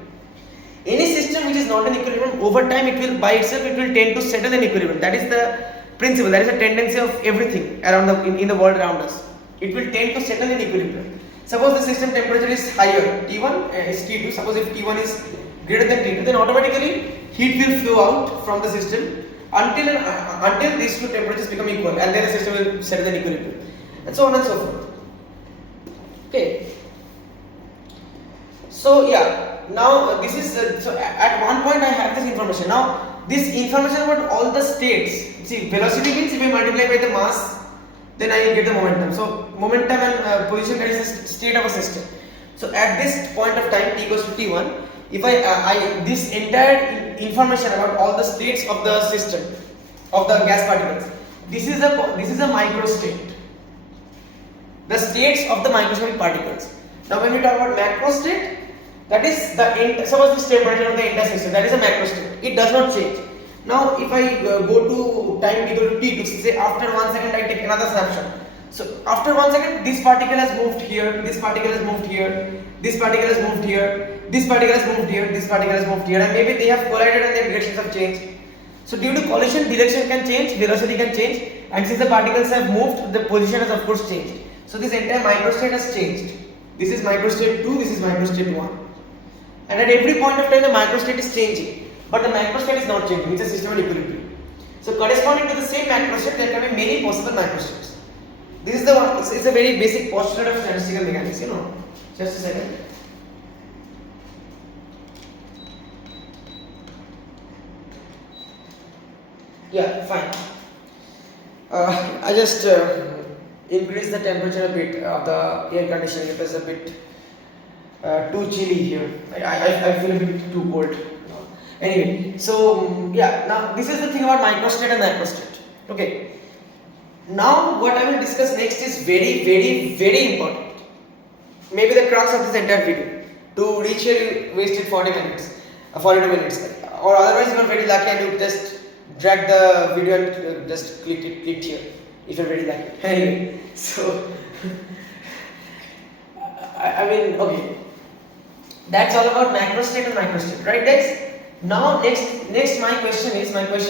Any system which is not in equilibrium, over time it will by itself tend to settle in equilibrium. That is the principle. That is the tendency of everything around in the world around us. It will tend to settle in equilibrium. Suppose the system temperature is higher, T1 is T2. Suppose if T1 is greater than T2, then automatically heat will flow out from the system until these two temperatures become equal, and then the system will settle in equilibrium, and so on and so forth. Okay. So yeah. Now this is so at one point I have this information. Now this information about all the states. See, velocity means if I multiply by the mass, then I get the momentum. So momentum and position, that is the state of a system. So at this point of time, t equals to t1, if I this entire information about all the states of the system of the gas particles, this is a microstate. The states of the microscopic particles. Now when we talk about macrostate, that is suppose this temperature of the entire system, that is a macrostate. It does not change. Now if I go to time equal to t2, say after 1 second I take another snapshot. So after 1 second, this particle has moved here, this particle has moved here, this particle has moved here, this particle has moved here, this particle has moved here, and maybe they have collided and their directions have changed. So due to collision, direction can change, velocity can change, and since the particles have moved, the position has of course changed. So this entire microstate has changed. This is microstate 2, this is microstate 1. And at every point of time the microstate is changing, but the macrostate is not changing. It's a system in equilibrium. So corresponding to the same macrostate, there can be many possible macrostates. This is the one. It's a very basic postulate of statistical mechanics. Just a second. Yeah, fine. I just increased the temperature a bit of the air conditioning. It was a bit too chilly here. I feel a bit too cold. Anyway, so yeah, now this is the thing about microstate and macrostate. Okay. Now what I will discuss next is very, very, very important. Maybe the crux of this entire video. To reach here, you wasted 42 minutes, or otherwise you are very lucky and you just drag the video and just clicked here. If you are very lucky. Anyway, so I mean, okay. That's all about macrostate and microstate, right, guys? Now, next my question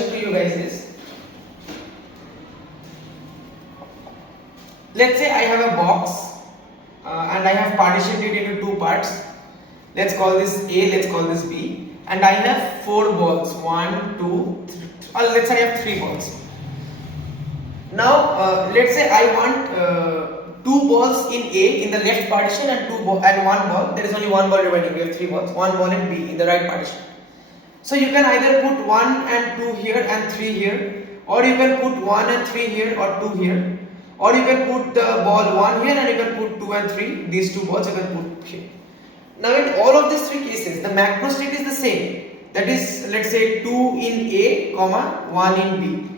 to you guys is, let's say I have a box and I have partitioned it into two parts. Let's call this A, let's call this B, and I have 4 balls. 1, 2, 3, or let's say I have 3 balls. Now, let's say I want 2 balls in A in the left partition and 1 ball. There is only 1 ball remaining. We have 3 balls. 1 ball in B in the right partition. So you can either put 1 and 2 here and 3 here, or you can put 1 and 3 here or 2 here, or you can put the ball 1 here and you can put 2 and 3. These 2 balls you can put here. Now in all of these 3 cases, the macrostate is the same. That is, let's say 2 in A, 1 in B.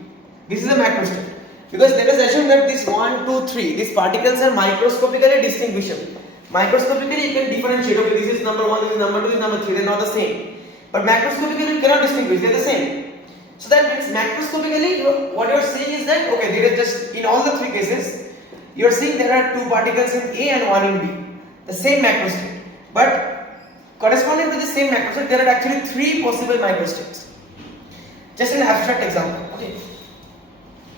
This is the macrostate. Because let us assume that this 1, 2, 3, these particles are microscopically distinguishable. Microscopically you can differentiate. Okay, this is number 1, this is number 2, this is number 3. They are not the same. But macroscopically you cannot distinguish. They are the same. So that means macroscopically, what you are saying is that, okay, there is just, in all the 3 cases, you are saying there are 2 particles in A and 1 in B. The same macrostate. But corresponding to the same macrostate, there are actually 3 possible microstates. Just an abstract example. Okay.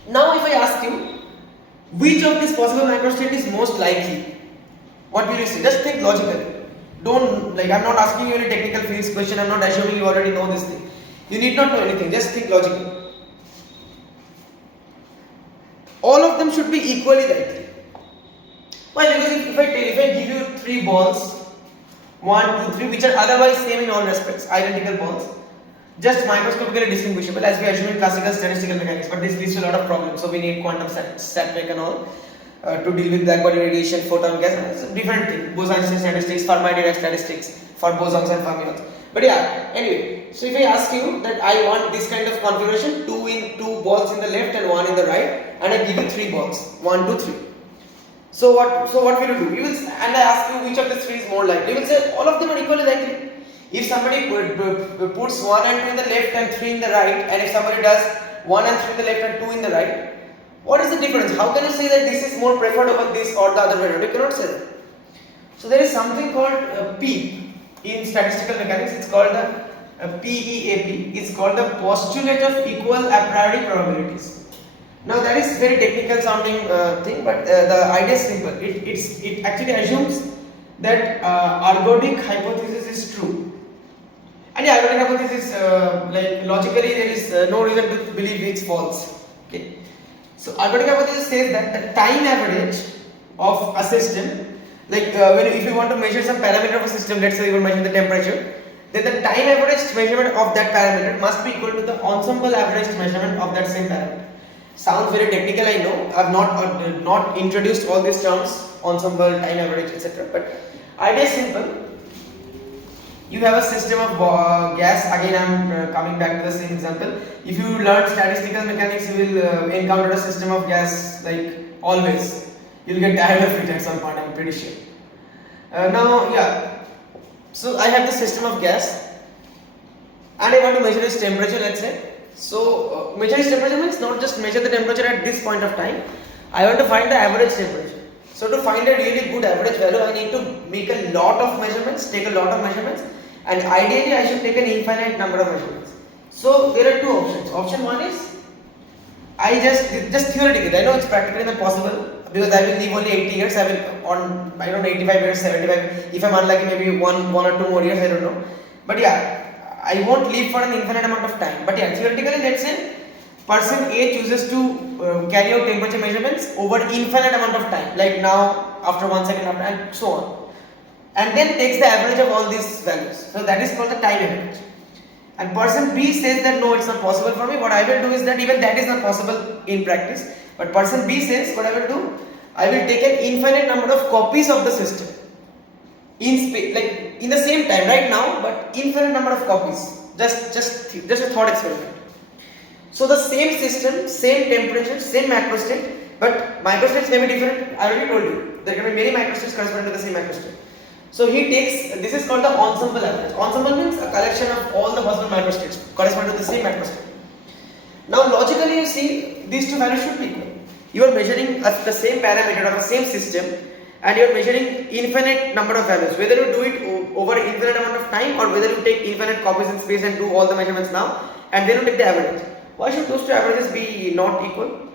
Now if I ask you, which of these possible microstate is most likely? What will you say? Just think logically. Don't, I'm not asking you any technical physics question. I'm not assuming you already know this thing. You need not know anything. Just think logically. them should be equally likely. Why? Because if I give you 3 balls, 1, 2, 3, which are otherwise same in all respects, identical balls, just microscopically distinguishable as we assume in classical statistical mechanics, but this leads to a lot of problems. So we need quantum stat mech and all to deal with black body radiation, photon gas, and it's a different thing. Bose-Einstein statistics, Fermi-Dirac statistics for bosons and fermions. But yeah, anyway, so if I ask you that I want this kind of configuration, 2 balls in the left and 1 in the right, and I give you 3 balls, 1, 2, 3. So what will you do? You will, and I ask you which of the 3 is more likely. You will say all of them are equally likely. If somebody puts 1 and 2 in the left and 3 in the right, and if somebody does 1 and 3 in the left and 2 in the right, what is the difference? How can you say that this is more preferred over this or the other way around? You cannot say that. So there is something called PEEP in statistical mechanics. It's called the PEAP. It's called the postulate of equal a priori probabilities. Now that is very technical sounding thing, but the idea is simple. It actually assumes that ergodic hypothesis is true. And the ergodic hypothesis is like logically there is no reason to believe it's false. Okay. So ergodic hypothesis says that the time average of a system, like if you want to measure some parameter of a system, let's say you will measure the temperature, then the time average measurement of that parameter must be equal to the ensemble average measurement of that same parameter. Sounds very technical, I know. I have not introduced all these terms, ensemble, time average, etc. But idea is simple. You have a system of gas. Again, I am coming back to the same example. If you learn statistical mechanics, you will encounter a system of gas like always. You will get tired of it at some point, I am pretty sure. Now, yeah. So I have the system of gas, and I want to measure its temperature. Let's say. So measure its temperature means not just measure the temperature at this point of time. I want to find the average temperature. So to find a really good average value, I need to make a lot of measurements, take a lot of measurements, and ideally I should take an infinite number of measurements. So there are 2 options. Option 1 is I just theoretically, I know it's practically not possible because I will live only 80 years. I will on 85 years, 75. If I'm unlucky, maybe one or 2 more years. I don't know. But yeah. I won't live for an infinite amount of time, but yeah, theoretically, let's say person A chooses to carry out temperature measurements over infinite amount of time, like now, after 1 second, after, and so on, and then takes the average of all these values. So that is called the time average. And person B says that no, it's not possible for me. What I will do is that even that is not possible in practice. But person B says, what I will do, I will take an infinite number of copies of the system. In space, like in the same time right now, but infinite number of copies. Just a thought experiment. So the same system, same temperature, same macrostate, but microstates may be different. I already told you there can be many microstates corresponding to the same macrostate. So he takes, this is called the ensemble average. Ensemble means a collection of all the possible microstates corresponding to the same macrostate. Now logically you see these 2 values should be equal. You are measuring the same parameter of the same system, and you are measuring infinite number of values, whether you do it over infinite amount of time or whether you take infinite copies in space and do all the measurements now and then you take the average. Why should those 2 averages be not equal?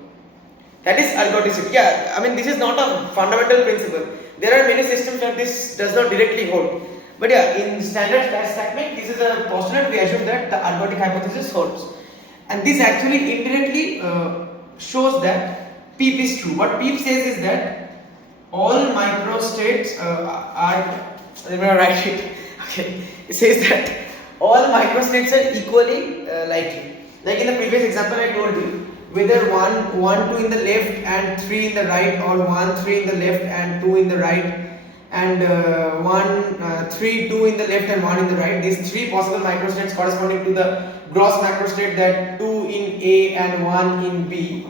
That is ergodicity. Yeah, I mean this is not a fundamental principle. There are many systems where this does not directly hold. But yeah, in standard stat mech, this is a postulate. We assume that the ergodic hypothesis holds. And this actually indirectly shows that PEEP is true. What PEEP says is that all microstates let me write it. Okay, it says that all microstates are equally likely. Like in the previous example, I told you whether 1, 2 in the left and 3 in the right, or 1, 3 in the left and 2 in the right, and 1, 3, 2 in the left and 1 in the right. These 3 possible microstates corresponding to the gross macrostate, that 2 in A and 1 in B.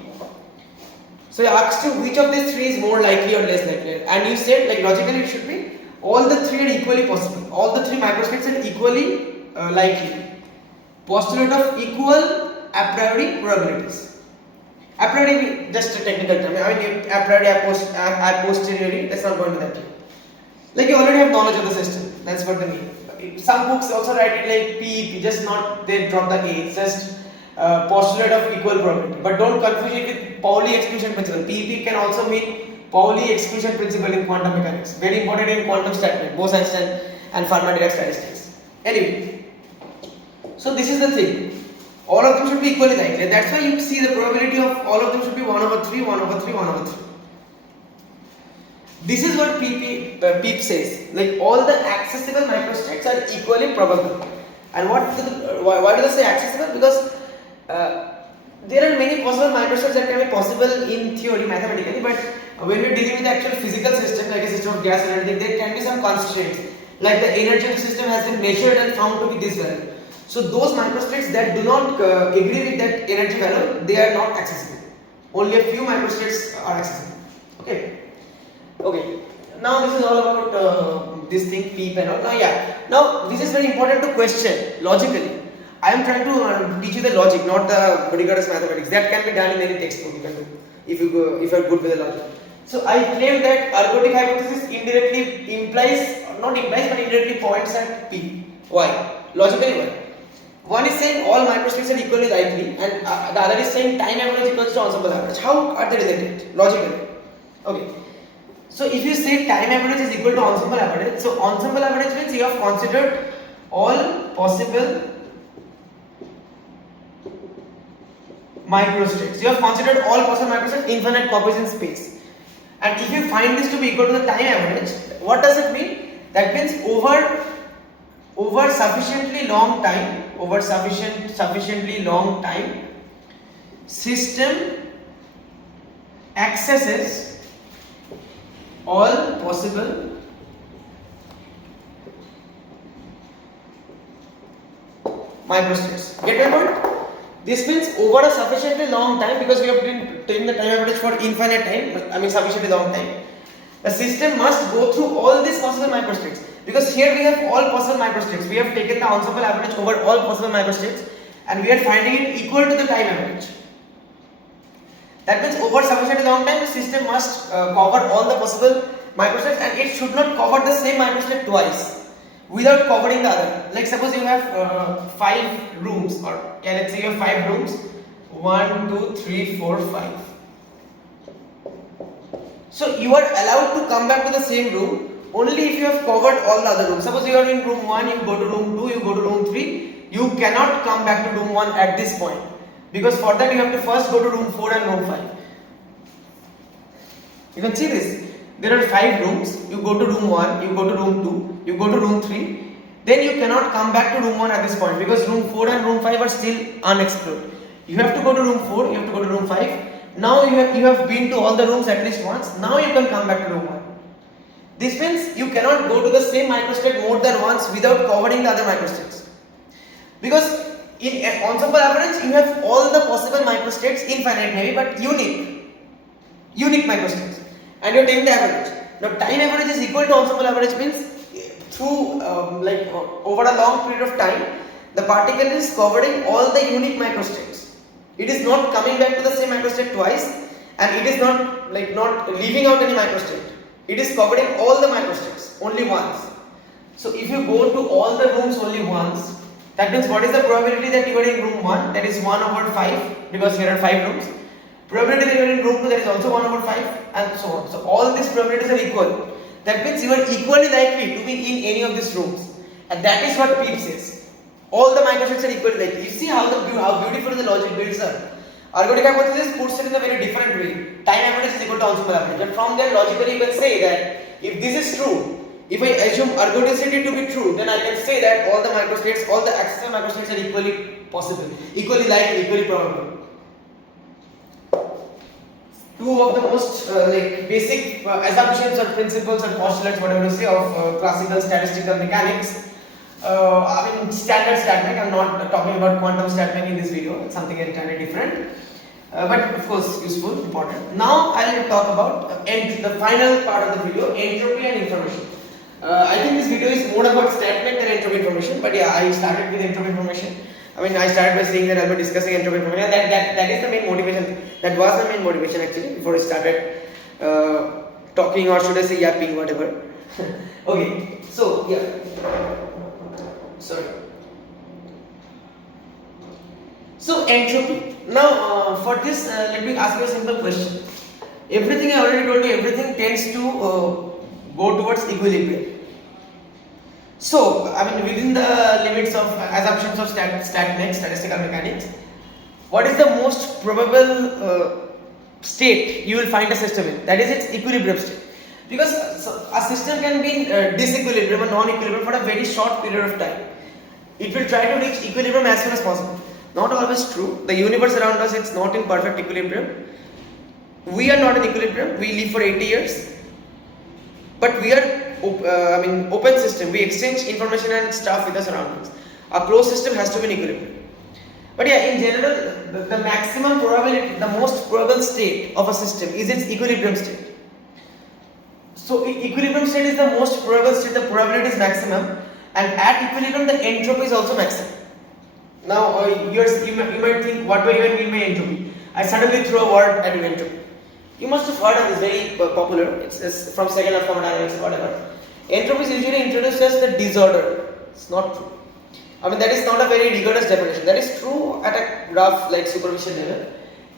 So I asked you which of these 3 is more likely or less likely, and you said like logically it should be all the 3 are equally possible. All the 3 microstates are equally likely. Postulate of equal a priori probabilities. A priori, just a technical term. I mean, a priori, a posteriori. Let's not go into that. Like you already have knowledge of the system. That's what they mean. Some books also write it like PEP, just not they drop the A. It's just postulate of equal probability. But don't confuse it with Pauli exclusion principle. PEP can also mean Pauli exclusion principle in quantum mechanics. Very important in quantum statistics, Bose-Einstein and Fermi-Dirac statistics. Anyway, so this is the thing. All of them should be equally likely. That's why you see the probability of all of them should be 1 over 3, 1 over 3, 1 over 3. This is what PEEP says. Like all the accessible microstates are equally probable. And why do they say accessible? Because there are many possible microstates that can be possible in theory mathematically, but when we are dealing with the actual physical system, like a system of gas and everything, there can be some constraints. Like the energy of the system has been measured and found to be this value. So those microstates that do not agree with that energy value, they are not accessible. Only a few microstates are accessible. Okay. Okay. Now this is all about this thing PEEP and all. Now this is very important to question logically. I am trying to teach you the logic, not the rigorous mathematics. That can be done in any textbook you can do if you are good with the logic. So I claim that ergodic hypothesis indirectly indirectly points at P. Why? Logically why? One is saying all microstates are equally likely, and the other is saying time average equals to ensemble average. How are they related? Logically. Okay. So if you say time average is equal to ensemble average, so ensemble average means you have considered all possible microstates. You have considered all possible microstates, infinite copies in space. And if you find this to be equal to the time average, what does it mean? That means over sufficiently long time, system accesses all possible microstates. Get my point? This means over a sufficiently long time, because we have been taking the time average for infinite time, sufficiently long time, the system must go through all these possible microstates. Because here we have all possible microstates. We have taken the ensemble average over all possible microstates and we are finding it equal to the time average. That means over sufficiently long time the system must cover all the possible microstates, and it should not cover the same microstate twice without covering the other. Like suppose you have 5 rooms, or let's say you have 5 rooms, 1, 2, 3, 4, 5. So you are allowed to come back to the same room only if you have covered all the other rooms. Suppose you are in room 1, you go to room 2, you go to room 3, you cannot come back to room 1 at this point, because for that you have to first go to room 4 and room 5. You can see this. There are 5 rooms, you go to room 1, you go to room 2, you go to room 3, then you cannot come back to room 1 at this point, because room 4 and room 5 are still unexplored. You have to go to room 4, you have to go to room 5. Now you have been to all the rooms at least once, now you can come back to room 1. This means you cannot go to the same microstate more than once without covering the other microstates. Because in ensemble average you have all the possible microstates, infinite maybe, but unique microstates, and you are taking the average. Now time average is equal to ensemble average means through over a long period of time the particle is covering all the unique microstates. It is not coming back to the same microstate twice, and it is not leaving out any microstate. It is covering all the microstates only once. So if you go to all the rooms only once, that means what is the probability that you are in room 1? That is 1 over 5, because here are 5 rooms. Probability that you are in room 2, that is also 1 over 5, and so on. So all these probabilities are equal. That means you are equally likely to be in any of these rooms, and that is what PEEP says. All the microstates are equally likely. You see how beautiful the logic builds are. Ergodic hypothesis puts it in a very different way. Time average is equal to ensemble average, and from there logically you can say that if this is true, if I assume ergodicity to be true, then I can say that all the microstates, all the accessible microstates are equally possible, equally likely, equally probable. Two of the most basic assumptions or principles or postulates, whatever you say, of classical statistical mechanics. Standard stat mech. I'm not talking about quantum stat mech in this video. It's something entirely different, but of course useful, important. Now I'll talk about the final part of the video: entropy and information. I think this video is more about stat mech than entropy information, but yeah, I started with entropy information. I started by saying that I'll be discussing entropy information. That is the main motivation. That was the main motivation actually before I started talking, or should I say yapping, whatever. Okay, so yeah. Sorry. So entropy. Now for this, let me ask you a simple question. Everything I already told you, everything tends to go towards equilibrium. So, I mean, within the limits of assumptions of statistical mechanics, what is the most probable state you will find a system in? That is its equilibrium state. Because a system can be in disequilibrium or non-equilibrium for a very short period of time. It will try to reach equilibrium as soon as possible. Not always true. The universe around us, it's not in perfect equilibrium. We are not in equilibrium. We live for 80 years. But we are open system. We exchange information and stuff with the surroundings. A closed system has to be in equilibrium. But yeah, in general, the maximum probability, the most probable state of a system is its equilibrium state. So equilibrium state is the most probable state, the probability is maximum, and at equilibrium the entropy is also maximum. Now you might think, what do I even mean by entropy? I suddenly throw a word at entropy. You must have heard of this, very popular, it's from second of thermodynamics or whatever. Entropy is usually introduced as the disorder. It's not true. I mean, that is not a very rigorous definition. That is true at a rough, like, superficial level.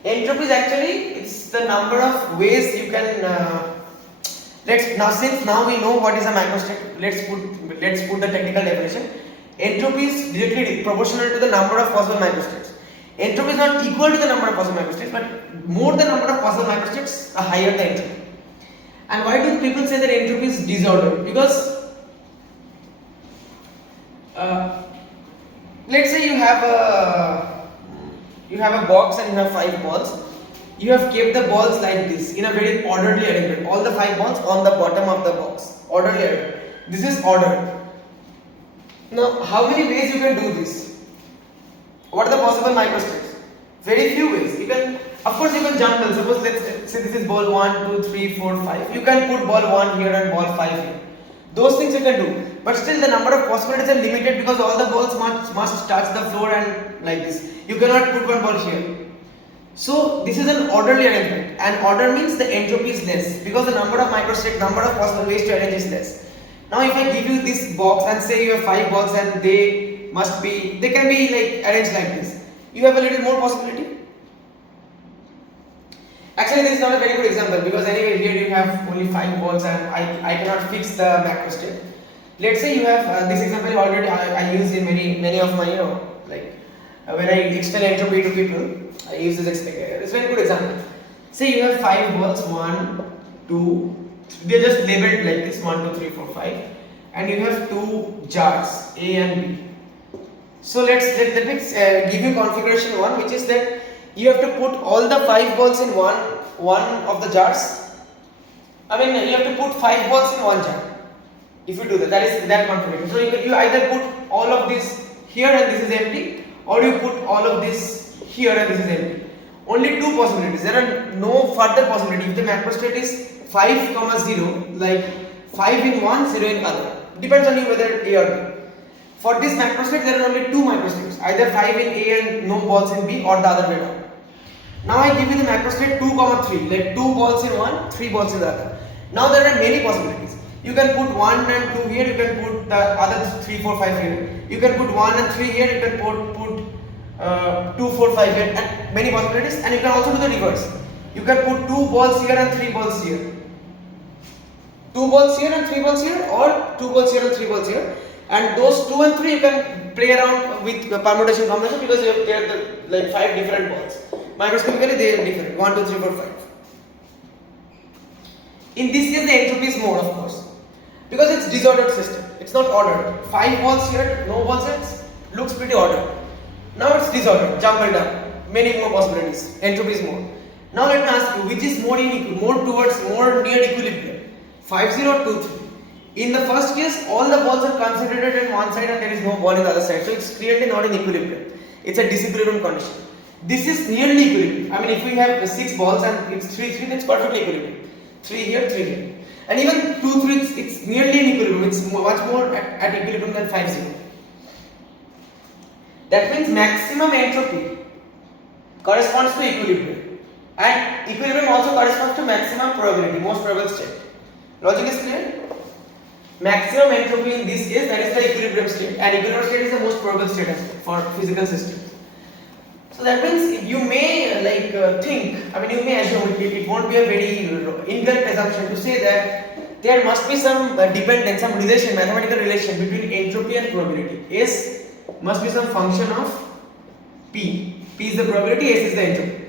Entropy is actually, it's the number of ways you can since now we know what is a microstate, let's put the technical definition. Entropy is directly proportional to the number of possible microstates. Entropy is not equal to the number of possible microstates, but more the number of possible microstates, a higher the entropy. And why do people say that entropy is disordered? Because let's say you have a box and you have 5 balls. You have kept the balls like this in a very orderly arrangement. All the 5 balls on the bottom of the box, orderly arrangement. This is ordered. Now, how many ways you can do this? What are the possible microstates? Very few ways. You can, of course, you can jumble. Suppose let's say this is ball 1, 2, 3, 4, 5. You can put ball 1 here and ball 5 here. Those things you can do. But still, the number of possibilities are limited because all the balls must touch the floor and like this. You cannot put one ball here. So this is an orderly arrangement, and order means the entropy is less because the number of microstates, number of possible ways to arrange is less. Now if I give you this box and say you have 5 balls and they can be like arranged like this, you have a little more possibility. Actually, this is not a very good example because anyway here you have only 5 balls and I cannot fix the macrostate. Let's say you have this example already I use in many of my when I explain entropy to people, I use this example. It's a very good example. Say you have 5 balls, 1, 2, they're just labeled like this, 1, 2, 3, 4, 5, and you have 2 jars, A and B. So let me give you configuration 1, which is that you have to put all the 5 balls in one of the jars. I mean, you have to put 5 balls in one jar. If you do that is that configuration. So you either put all of this here and this is empty, or you put all of this here and this is empty. Only 2 possibilities. There are no further possibility. If the macrostate is 5, 0, like 5 in one, 0 in other. Depends on you whether A or B. For this macrostate, there are only 2 macrostates. Either 5 in A and no balls in B, or the other way around. Now I give you the macrostate 2, 3, like 2 balls in one, 3 balls in the other. Now there are many possibilities. You can put 1 and 2 here, you can put the other 3, 4, 5 here. You can put 1 and 3 here, you can put 2, 4, 5 here, and many possibilities. And you can also do the reverse. You can put 2 balls here and 3 balls here. 2 balls here and 3 balls here, or 2 balls here and 3 balls here. And those 2 and 3 you can play around with the permutation combination because you have like 5 different balls. Microscopically they are different, 1, 2, 3, 4, 5. In this case the entropy is more, of course, because it's disordered system. It's not ordered. 5 balls here, no balls here, looks pretty ordered. Now it's disordered, jumbled up, many more possibilities. Entropy is more. Now let me ask you, which is more near equilibrium? 5, 0, 2, 3. In the first case, all the balls are concentrated in one side and there is no ball in the other side. So it's clearly not in equilibrium. It's a disequilibrium condition. This is nearly equilibrium. I mean, if we have 6 balls and it's 3, 3, then it's perfectly equilibrium. 3 here, 3 here. And even 2, 3, it's nearly in equilibrium. It's much more at equilibrium than 5, 0. That means maximum entropy corresponds to equilibrium. And equilibrium also corresponds to maximum probability, most probable state. Logic is clear? Maximum entropy in this case, that is the equilibrium state, and equilibrium state is the most probable state for physical systems. So that means you may think, I mean you may assume it won't be a very incorrect assumption to say that there must be some dependence, some relation, mathematical relation between entropy and probability. S must be some function of P. P is the probability, S is the entropy.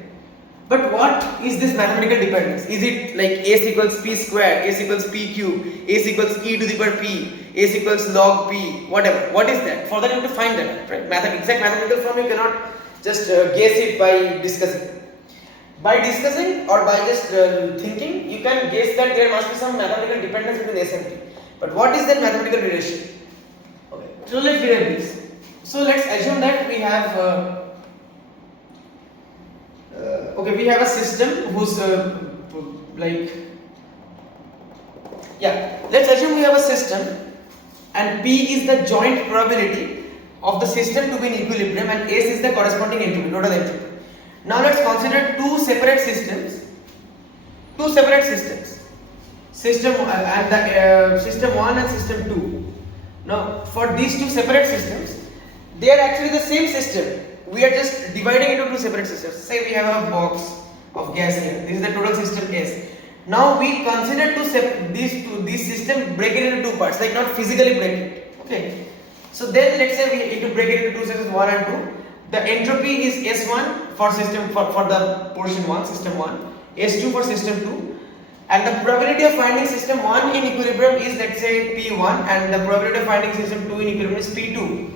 But what is this mathematical dependence? Is it like S equals P square, S equals P cube, S equals E to the power P, S equals log P, whatever? What is that? For that you have to find that, right? Exact mathematical form you cannot just guess it by discussing. By discussing or by just thinking, you can guess that there must be some mathematical dependence between S and P. But what is that mathematical relation? Okay, so let's derive this. So let's assume that we have we have a system whose let's assume we have a system and P is the joint probability of the system to be in equilibrium and S is the corresponding entropy, total entropy. Now let's consider two separate systems. System and the system 1 and system 2. Now for these two separate systems, they are actually the same system. We are just dividing into two separate systems. Say we have a box of gas here. This is the total system S. Now we consider these system, break it into two parts, like not physically break it. Okay. So then let's say we need to break it into two systems 1 and 2. The entropy is S1 for system for the portion 1, system 1, S2 for system 2, and the probability of finding system 1 in equilibrium is, let's say, P1, and the probability of finding system 2 in equilibrium is P2.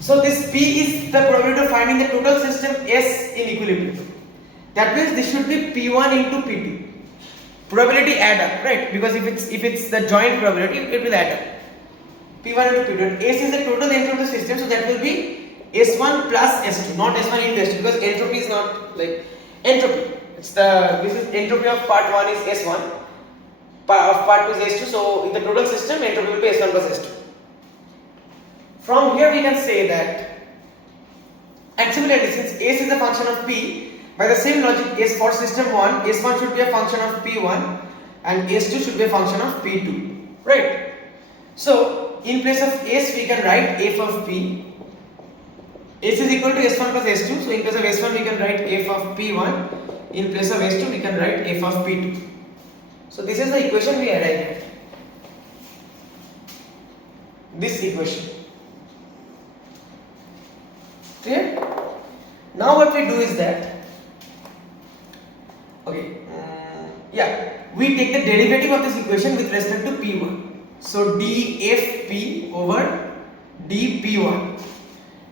So this P is the probability of finding the total system S in equilibrium. That means this should be P1 into P2. Probability add up, right? Because if it's the joint probability, it will add up. P1 into P2. And S is the total entropy of the system, so that will be S1 plus S2, not S1 into S2, because entropy is not like entropy. This is entropy of part 1 is S1, of part 2 is S2. So in the total system, entropy will be S1 plus S2. From here we can say that, and similarly, since S is a function of P, by the same logic, S for system 1, S1 should be a function of P1 and S2 should be a function of P2, right? So in place of S we can write F of P. S is equal to S1 plus S2, so in place of S1 we can write F of P1, in place of S2 we can write F of P2. So this is the equation we arrived at. This equation. Clear? Now what we do is that, we take the derivative of this equation with respect to P1. So dFP over dP1.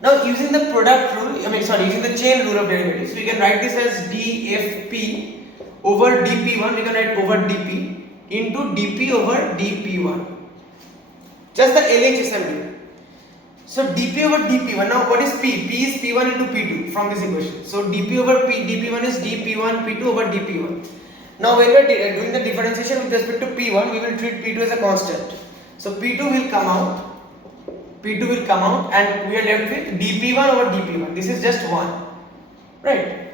Now using the product rule, using the chain rule of derivatives, we can write this as dFP over dP1, we can write over dP into dP over dP1. Just the Alien system rule. So dP over dP1, now what is P? P is P1 into P2 from this equation. So dP over dP1 is dP1 P2 over dP1. Now when we are doing the differentiation with respect to P1, we will treat P2 as a constant. So P2 will come out and we are left with dP1 over dP1. This is just 1, right?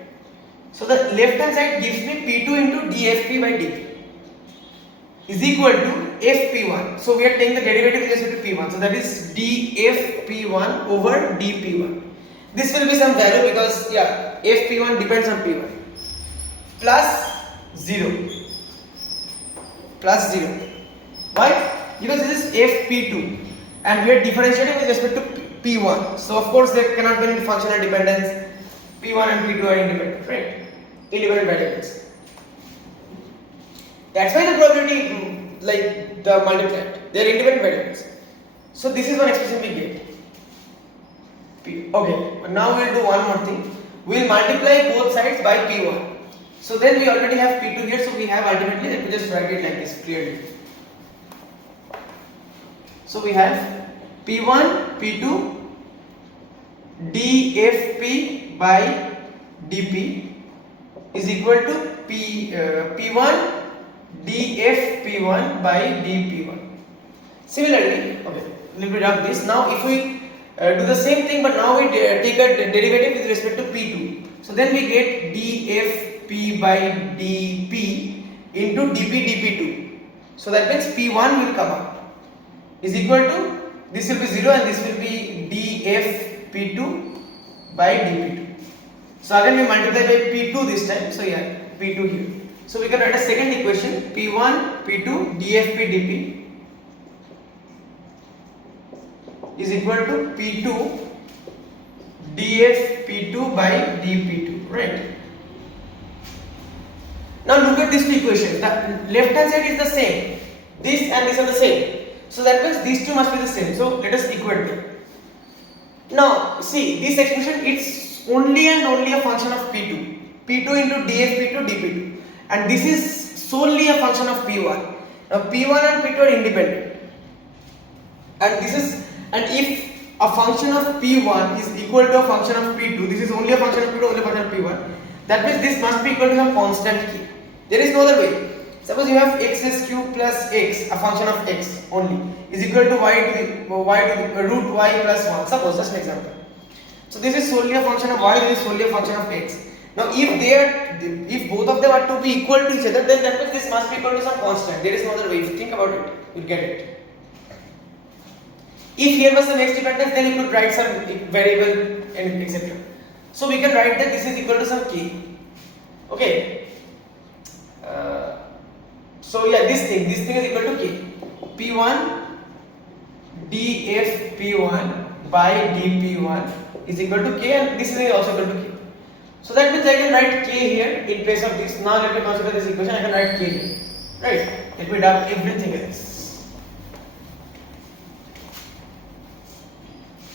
So the left hand side gives me P2 into dFP by dP is equal to FP1. So we are taking the derivative with respect to P1. So that is dFP1 over dP1. This will be some value because FP1 depends on P1 plus 0. Why? Because this is FP2 and we are differentiating with respect to P1. So of course there cannot be any functional dependence. P1 and P2 are independent, right? Independent variables. That's why the probability, like the multiplied, they are independent variables. So this is one expression we get. Okay, but now we'll do one more thing. We'll multiply both sides by P1. So then we already have P2 here, so we have ultimately, let me just write it like this clearly. So we have P1, P2, dFP by dP is equal to P1 dFP1 by dP1. Similarly, let me rub this. Now if we do the same thing, but now we take a derivative with respect to P2. So then we get dFP by dP into dP dP2. So that means P1 will come out is equal to, this will be 0 and this will be dFP2 by dP2. So again we multiply by P2 this time. So P2 here. So we can write a second equation, P1 P2 dFP dP is equal to P2 dFP2 by dP2, right? Now look at these two equations. The left hand side is the same. This and this are the same. So that means these two must be the same. So let us equate them. Now see, this expression it's only and only a function of P2. P2 into dFP2 dP2. And this is solely a function of P1. Now P1 and P2 are independent. And this is, and if a function of P1 is equal to a function of P2, this is only a function of P2, only a function of P1. That means this must be equal to some constant k. There is no other way. Suppose you have x is cube plus x, a function of x only, is equal to y to the root y plus 1. Suppose, just an example. So this is solely a function of y, this is solely a function of x. Now if both of them are to be equal to each other, then that means this must be equal to some constant. There is no other way. If you think about it, you'll get it. If here was some x dependence, then you could write some variable and etc. So we can write that this is equal to some k. Okay. So yeah, this thing is equal to k. P1 dFP1 by dP1 is equal to k, and this is also equal to k. So that means I can write k here in place of this. Now let me consider this equation. I can write k here. Right? Let me dump everything else.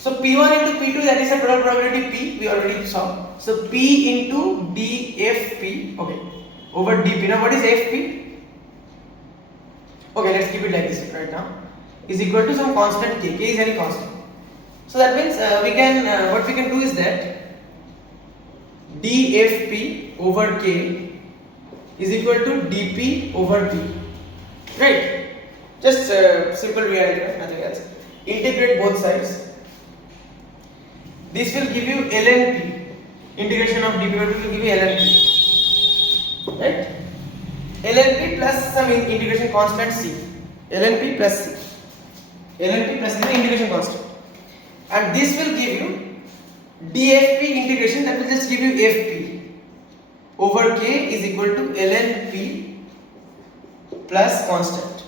So P1 into P2, that is a total probability P, we already saw. So P into dFP, okay, over dP. Now what is FP? Okay, let's keep it like this right now. Is equal to some constant k. K is any constant. So that means what we can do is that dFP over k is equal to dP over p. Right? Just simple reality, nothing else. Integrate both sides. This will give you ln p. Integration of dP over p will give you ln p. Right? ln p plus some integration constant c. ln p plus c. ln p plus c is the integration constant. And this will give you dFP integration, that will just give you Fp over k is equal to ln p plus constant.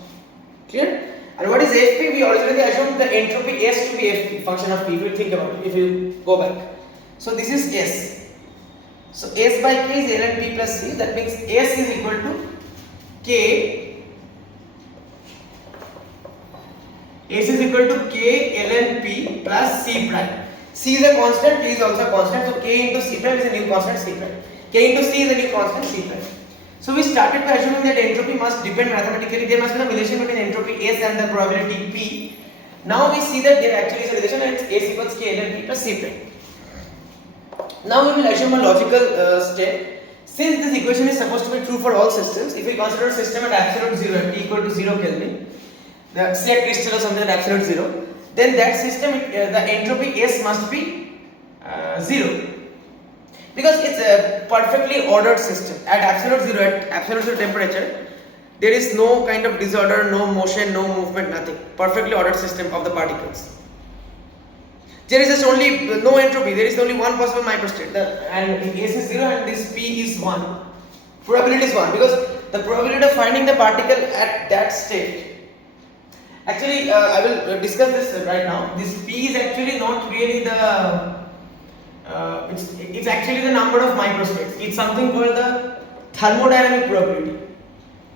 Clear? And what is Fp? We already assumed the entropy S to be Fp, function of p. If you think about it, if you go back. So this is S. So S by k is ln p plus c. That means S is equal to k. S is equal to k ln p plus c prime. C is a constant, P is also a constant. So k into c prime is a new constant c prime. K into c is a new constant c prime. So we started by assuming that entropy must depend mathematically. There must be a relation between entropy S and the probability P. Now we see that there actually is a relation, and it's S equals k ln p plus c prime. Now we will assume a logical step. Since this equation is supposed to be true for all systems, if we consider a system at absolute zero, at t equal to 0 Kelvin, say a crystal or something at absolute zero, then that system, the entropy S must be 0. Because it's a perfectly ordered system. At absolute zero temperature, there is no kind of disorder, no motion, no movement, nothing. Perfectly ordered system of the particles. There is just only no entropy. There is only one possible microstate, and S is 0 and this P is 1. Probability is 1 because the probability of finding the particle at that state. Actually, I will discuss this right now. This P is actually not really the. It's actually the number of microstates. It's something called the thermodynamic probability.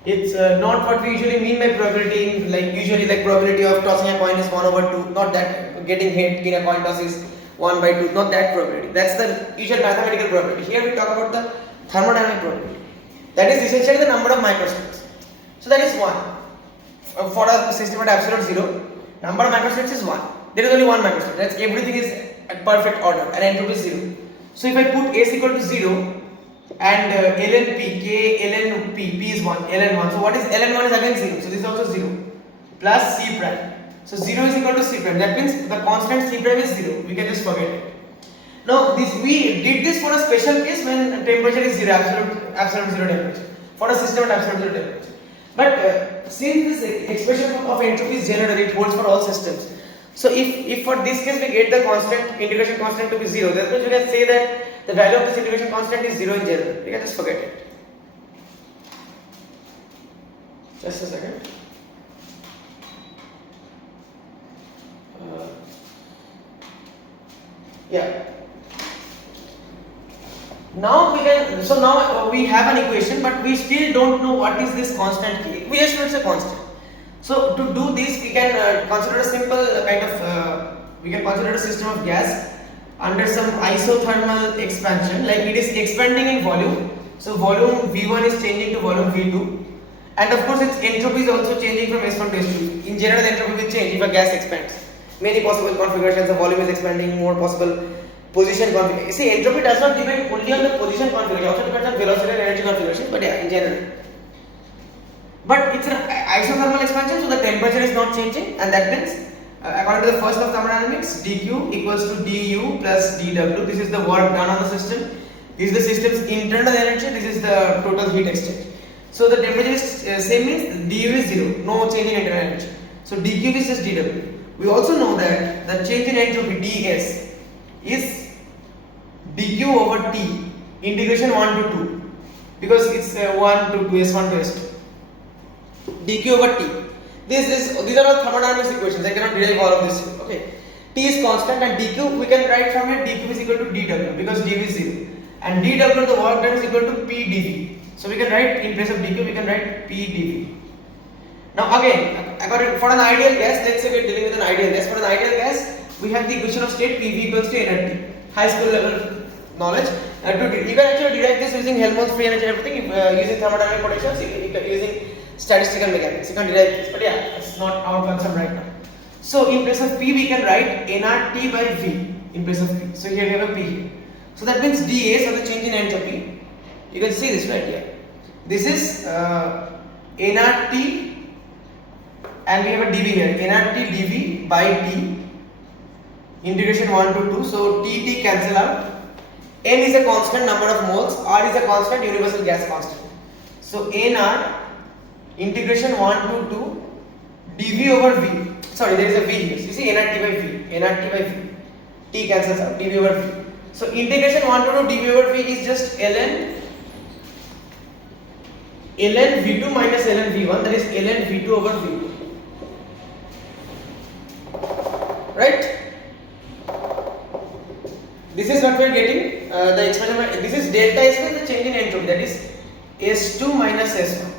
It's not what we usually mean by probability. Like probability of tossing a coin is 1 over 2. Not that getting hit in a coin toss is 1 by 2. Not that probability. That's the usual mathematical probability. Here we talk about the thermodynamic probability. That is essentially the number of microstates. So that is 1. For a system at absolute zero, number of microstates is 1. There is only one microstate. That's everything is at perfect order and entropy is 0. So if I put S equal to 0 and ln p, k ln p is 1, ln 1. So what is ln 1 is again 0. So this is also 0 plus c prime. So 0 is equal to c prime. That means the constant c prime is 0. We can just forget it. Now we did this for a special case when temperature is 0, absolute 0 temperature. For a system at absolute 0 temperature. But since this expression of entropy is general, it holds for all systems. So if for this case we get the constant, integration constant to be 0, that means we can say that the value of this integration constant is 0 in general. We can just forget it. Just a second. Yeah. Now we can. So now we have an equation, but we still don't know what is this constant K. We just know it's a constant. So to do this, we can consider a simple kind of. We can consider a system of gas under some isothermal expansion, like it is expanding in volume. So volume V1 is changing to volume V2, and of course its entropy is also changing from S1 to S2. In general, the entropy will change if a gas expands. Many possible configurations, the volume is expanding, more possible position configuration. See, entropy does not depend only on the position configuration, also depends on velocity and energy configuration, but yeah, in general. But it's an isothermal expansion, so the temperature is not changing, and that means according to the first law of thermodynamics, dq equals to du plus dw. This is the work done on the system. This is the system's internal energy. This is the total heat exchange. So the temperature is same, means du is 0, no change in internal energy. So dq is just dw. We also know that the change in entropy ds is dq over t integration 1 to 2, because it's 1 to 2, s1 to s2. dq over t. These are all thermodynamics equations. I cannot derive all of this. Okay. T is constant, and dq we can write from here dq is equal to dw, because dv is 0, and dw, the work done, is equal to p dv. So we can write, in place of dq we can write p dv. Now again, for an ideal gas, let's say we are dealing with an ideal gas. For an ideal gas, we have the equation of state PV equals to nRT. High school level knowledge. You can actually derive this using Helmholtz free energy and everything, using thermodynamic potentials, using statistical mechanics. You can derive this, but yeah, it's not our concern right now. So in place of P, we can write nRT by V in place of P. So here we have a P here. So that means dA, so the change in entropy. You can see this right here. This is nRT, and we have a dV here. nRT dV by T, integration 1 to 2. So T cancel out. N is a constant number of moles. R is a constant universal gas constant. So nR integration 1 to 2 dV over V. Sorry, there is a V here. You see nRT by V. nRT by V. T cancels out. dV over V. So integration 1 to 2 dV over V is just ln V2 minus ln V1. That is ln V2 over V1. Right? This is what we are getting. The experiment. This is delta S1, the change in entropy. That is S2 minus S1.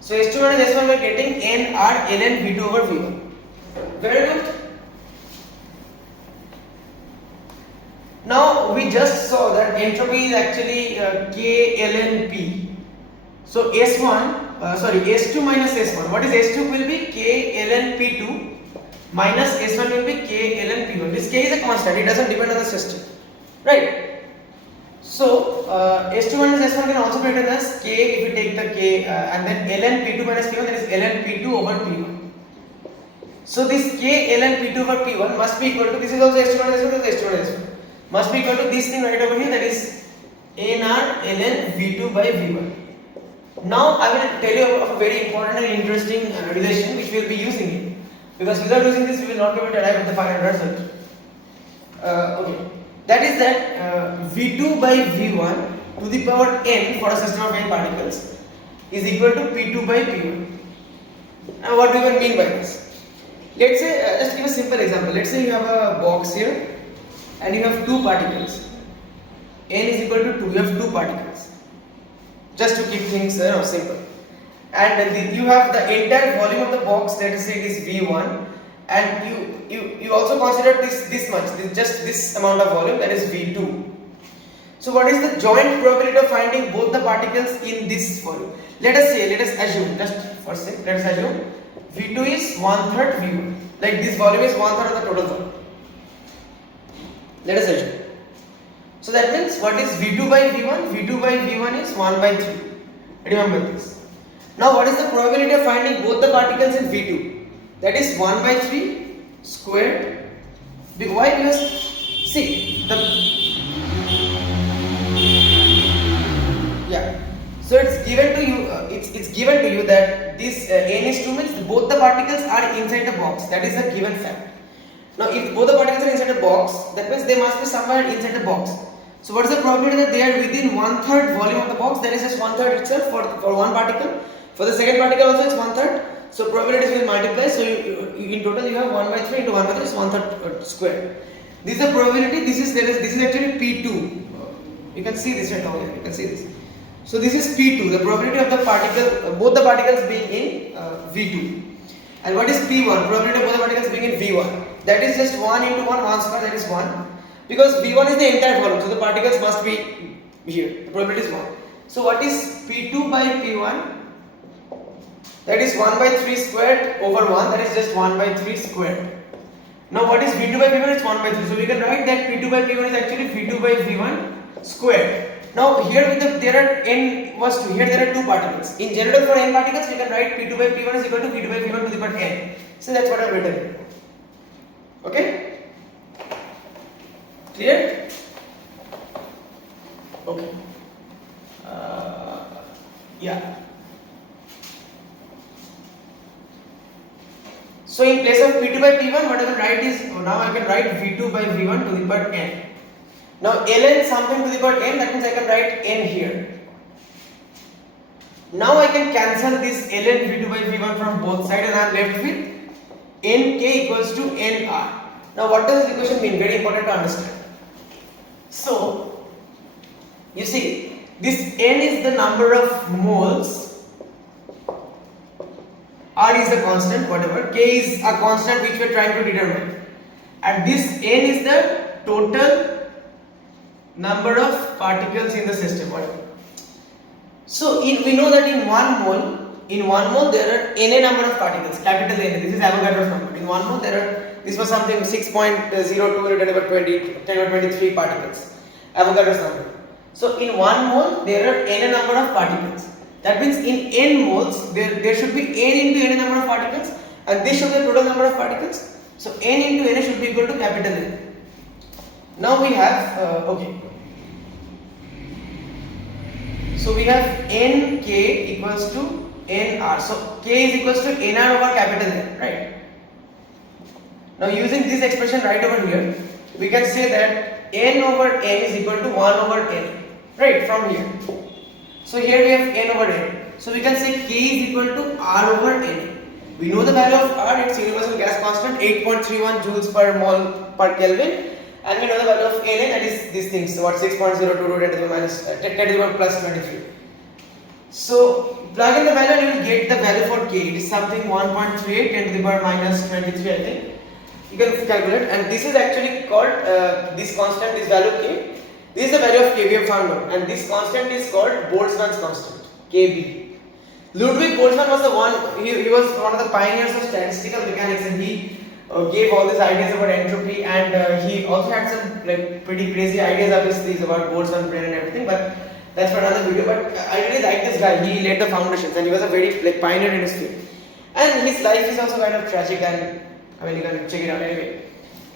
So S2 minus S1 we are getting nR ln V2 over V1. Very good. Now we just saw that entropy is actually K ln P. So S2 minus S1. What is S2 will be K ln P2 minus S1 will be K ln P1. This K is a constant. It doesn't depend on the system. Right? So S2 minus S1 can also be written as K if you take the K and then ln P2 minus P1, that is ln P2 over P1. So this K ln P2 over P1 must be equal to, this is also S2 minus S1, this is S2 minus S1. Must be equal to this thing right over here, that is nR ln V2 by V1. Now I will tell you of a very important and interesting relation which we will be using it, because without using this we will not be able to arrive at the final result. Okay, that is that V2 by V1 to the power n for a system of n particles is equal to P2 by P1. Now what do we mean by this? Let's say, just give a simple example. Let's say you have a box here and you have two particles. N is equal to 2, you have two particles. Just to keep things simple. And you have the entire volume of the box, let us say it is V1, and you also consider this much, just this amount of volume, that is V2. So what is the joint probability of finding both the particles in this volume? Let us assume, just for a sec, let us assume V2 is 1/3 V1. Like this volume is 1/3 of the total volume. Let us assume. So that means what is V2 by V1? V2 by V1 is 1/3. Remember this. Now what is the probability of finding both the particles in V2? That is 1/3 squared. Why? Because see so it's given to you. It's given to you that this n is 2 means both the particles are inside the box. That is a given fact. Now if both the particles are inside the box, that means they must be somewhere inside the box. So what is the probability that they are within 1/3 volume of the box? That is just 1/3 itself for one particle. For the second particle also it's 1/3. So probabilities will multiply. So in total you have 1 by 3 into 1 by 3 is 1/3 square. This is the probability. This is actually P2. You can see this right now. You can see this. So this is P2, the probability of the particle, both the particles being in V2. And what is P1? Probability of both the particles being in V1. That is just 1 into 1 square. That is 1. Because V1 is the entire volume, so the particles must be here. The probability is 1. So what is P2 by P1? That is 1 by 3 squared over 1. That is just 1 by 3 squared. Now what is V2 by P1? It's 1 by 3. So we can write that P2 by P1 is actually V2 by V1 squared. Now here there are n was 2. Here there are 2 particles. In general, for n particles we can write P2 by P1 is equal to V2 by P1 to the power n. So that's what I have written. Okay? Clear? Okay. Yeah. So in place of P2 by P1, what I will write is, now I can write V2 by V1 to the power n. Now ln something to the power n, that means I can write n here. Now I can cancel this ln V2 by V1 from both sides and I am left with nk equals to nr. Now what does this equation mean? Very important to understand. So you see, this n is the number of moles, r is a constant, whatever, k is a constant which we are trying to determine, and this n is the total number of particles in the system, whatever. So we know that in 1 mole there are na number of particles, capital N. This is Avogadro's number. In 1 mole there are, this was something 6.02 10 over 23 particles, Avogadro's number. So in 1 mole there are n number of particles. That means in n moles there should be n into n number of particles, and this should be the total number of particles. So n into n should be equal to capital N. Now we have okay. So we have nk equals to nr. So k is equals to nr over capital N, right? Now using this expression right over here, we can say that n over n is equal to 1 over n, right, from here. So here we have n over n. So we can say k is equal to r over n. We know the value of r, its universal gas constant 8.31 joules per mole per Kelvin, and we know the value of Na, that is these things, so what, 6.02 10 to the minus 10 to the power plus 23. So plug in the value and you will get the value for k. It is something 1.38 10 to the power minus 23, I think. You can calculate, and this is actually called this constant, this value k. This is the value of k we have found out, and this constant is called Boltzmann's constant, Kb. Ludwig Boltzmann was the one, he was one of the pioneers of statistical mechanics, and he gave all these ideas about entropy, and he also had some like pretty crazy ideas obviously about Boltzmann brain and everything, but that's for another video. But I really like this guy. He laid the foundations and he was a very like pioneer in his field, and his life is also kind of tragic, and I mean you can check it out anyway.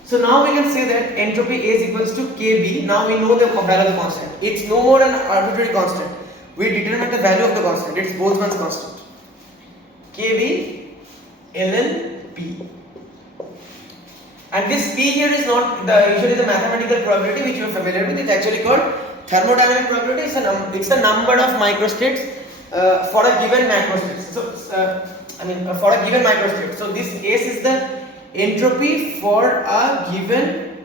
So now we can say that entropy is equals to Kb. Now we know the value of the constant. It's no more an arbitrary constant. We determine the value of the constant. It's Boltzmann's constant. Kb ln p. And this p here is not usually the mathematical probability which you are familiar with. It's actually called thermodynamic probability. It's the number of microstates for a given macrostate. So for a given macrostate. So this S is the entropy for a given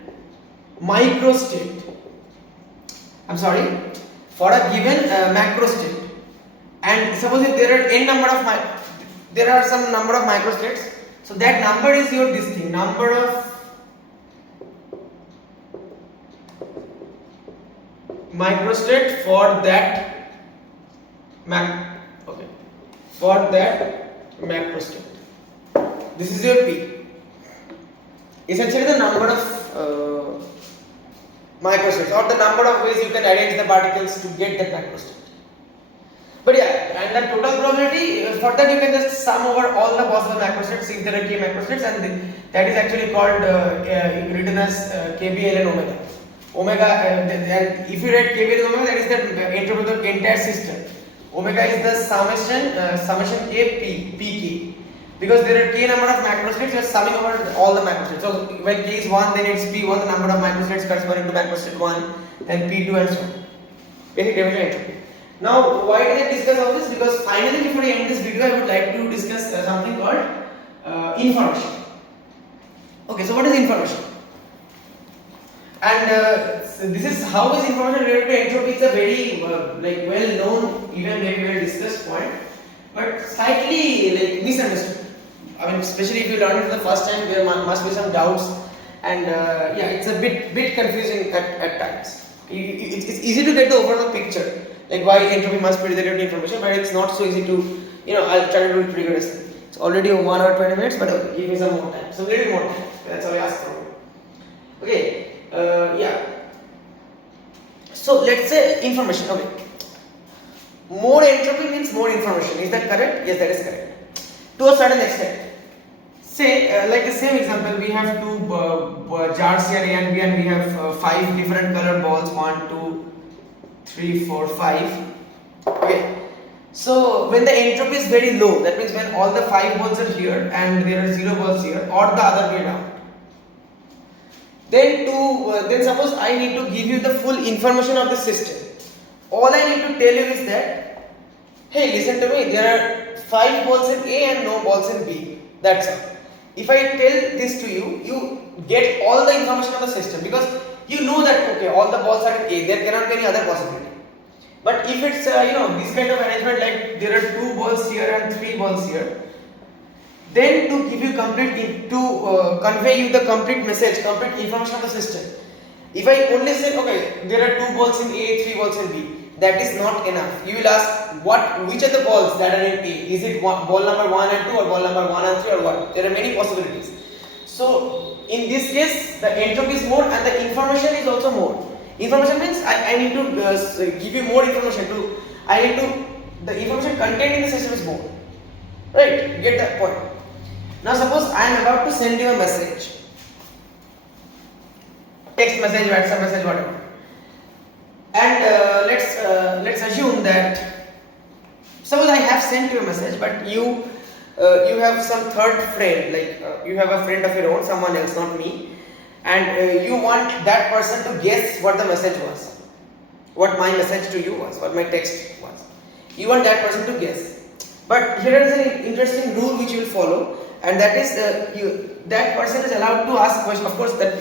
microstate. I'm sorry, for a given macrostate. And suppose if there are there are some number of microstates. So that number is your this thing, number of microstate for that macrostate. This is your p. Essentially the number of microstates, or the number of ways you can arrange the particles to get that macrostate. But yeah, and the total probability, for that you can just sum over all the possible macrostates if there are k macrostates, and that is actually called written as Kb ln omega. Omega, if you write Kb ln omega, that is the entropy of the entire system. Omega is the summation k pk. Because there are k number of macrostates, you are summing over all the macrostates. So when k is 1, then it's p1, the number of macrostates corresponding to macrostate 1, then p2 and so on. Basic definition entropy. Now, why did I discuss all this? Because finally, before I end this video, I would like to discuss something called information. Okay, so what is information? And so this is how is information related to entropy. It's a very like well known, even very well discussed point, but slightly like misunderstood. I mean, especially if you learn it for the first time, there must be some doubts, and yeah, it's a bit confusing at times. It's easy to get the overall picture, like why entropy must be related to information, but it's not so easy to, I'll try to do it rigorously. It's already 1 hour 20 minutes, but okay, give me some more time, some little more time. That's all I ask for. Okay, yeah. So let's say information. Okay, more entropy means more information. Is that correct? Yes, that is correct. To a certain extent. Say, like the same example, we have two jars here, A and B, and we have 5 different colored balls, 1, 2, 3, 4, 5. Okay. So when the entropy is very low, that means when all the 5 balls are here and there are 0 balls here, or the other way around. Then suppose I need to give you the full information of the system. All I need to tell you is that, hey, listen to me, there are 5 balls in A and no balls in B. That's all. If I tell this to you, you get all the information of the system, because you know that okay, all the balls are in A, there cannot be any other possibility. But if it's this kind of arrangement, like there are 2 balls here and 3 balls here, then to give you convey you the complete message, complete information of the system. If I only say okay, there are 2 balls in A, 3 balls in B, that is not enough. You will ask which are the balls that are in A? Is it ball number 1 and 2 or ball number 1 and 3 or what? There are many possibilities. So in this case, the entropy is more and the information is also more. Information means I need to give you more information. The information contained in the system is more. Right? You get that point. Now suppose I am about to send you a message. Text message, WhatsApp message, whatever. And let's assume that suppose I have sent you a message, but you have some third friend, like you have a friend of your own, someone else, not me, and you want that person to guess what the message was, what my message to you was, what my text was. You want that person to guess. But here is an interesting rule which you will follow, and that is that person is allowed to ask questions. Of course, that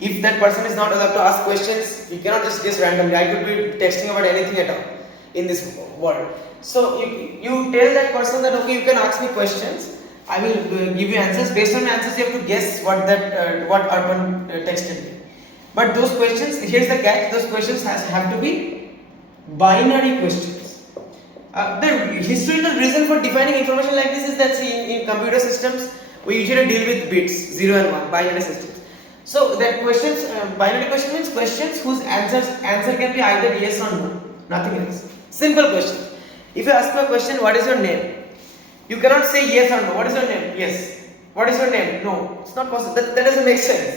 if that person is not allowed to ask questions, you cannot just guess randomly. I could be texting about anything at all in this world. So you tell that person that okay, you can ask me questions. I will give you answers. Based on answers, you have to guess what Urban texted me. But those questions, here's the catch: those questions have to be binary questions. The historical reason for defining information like this is that in computer systems we usually deal with bits 0 and 1, binary systems. So that questions, binary question means questions whose answer can be either yes or no, nothing else. Simple question. If you ask me a question, what is your name? You cannot say yes or no. What is your name? Yes. What is your name? No. It's not possible. That doesn't make sense.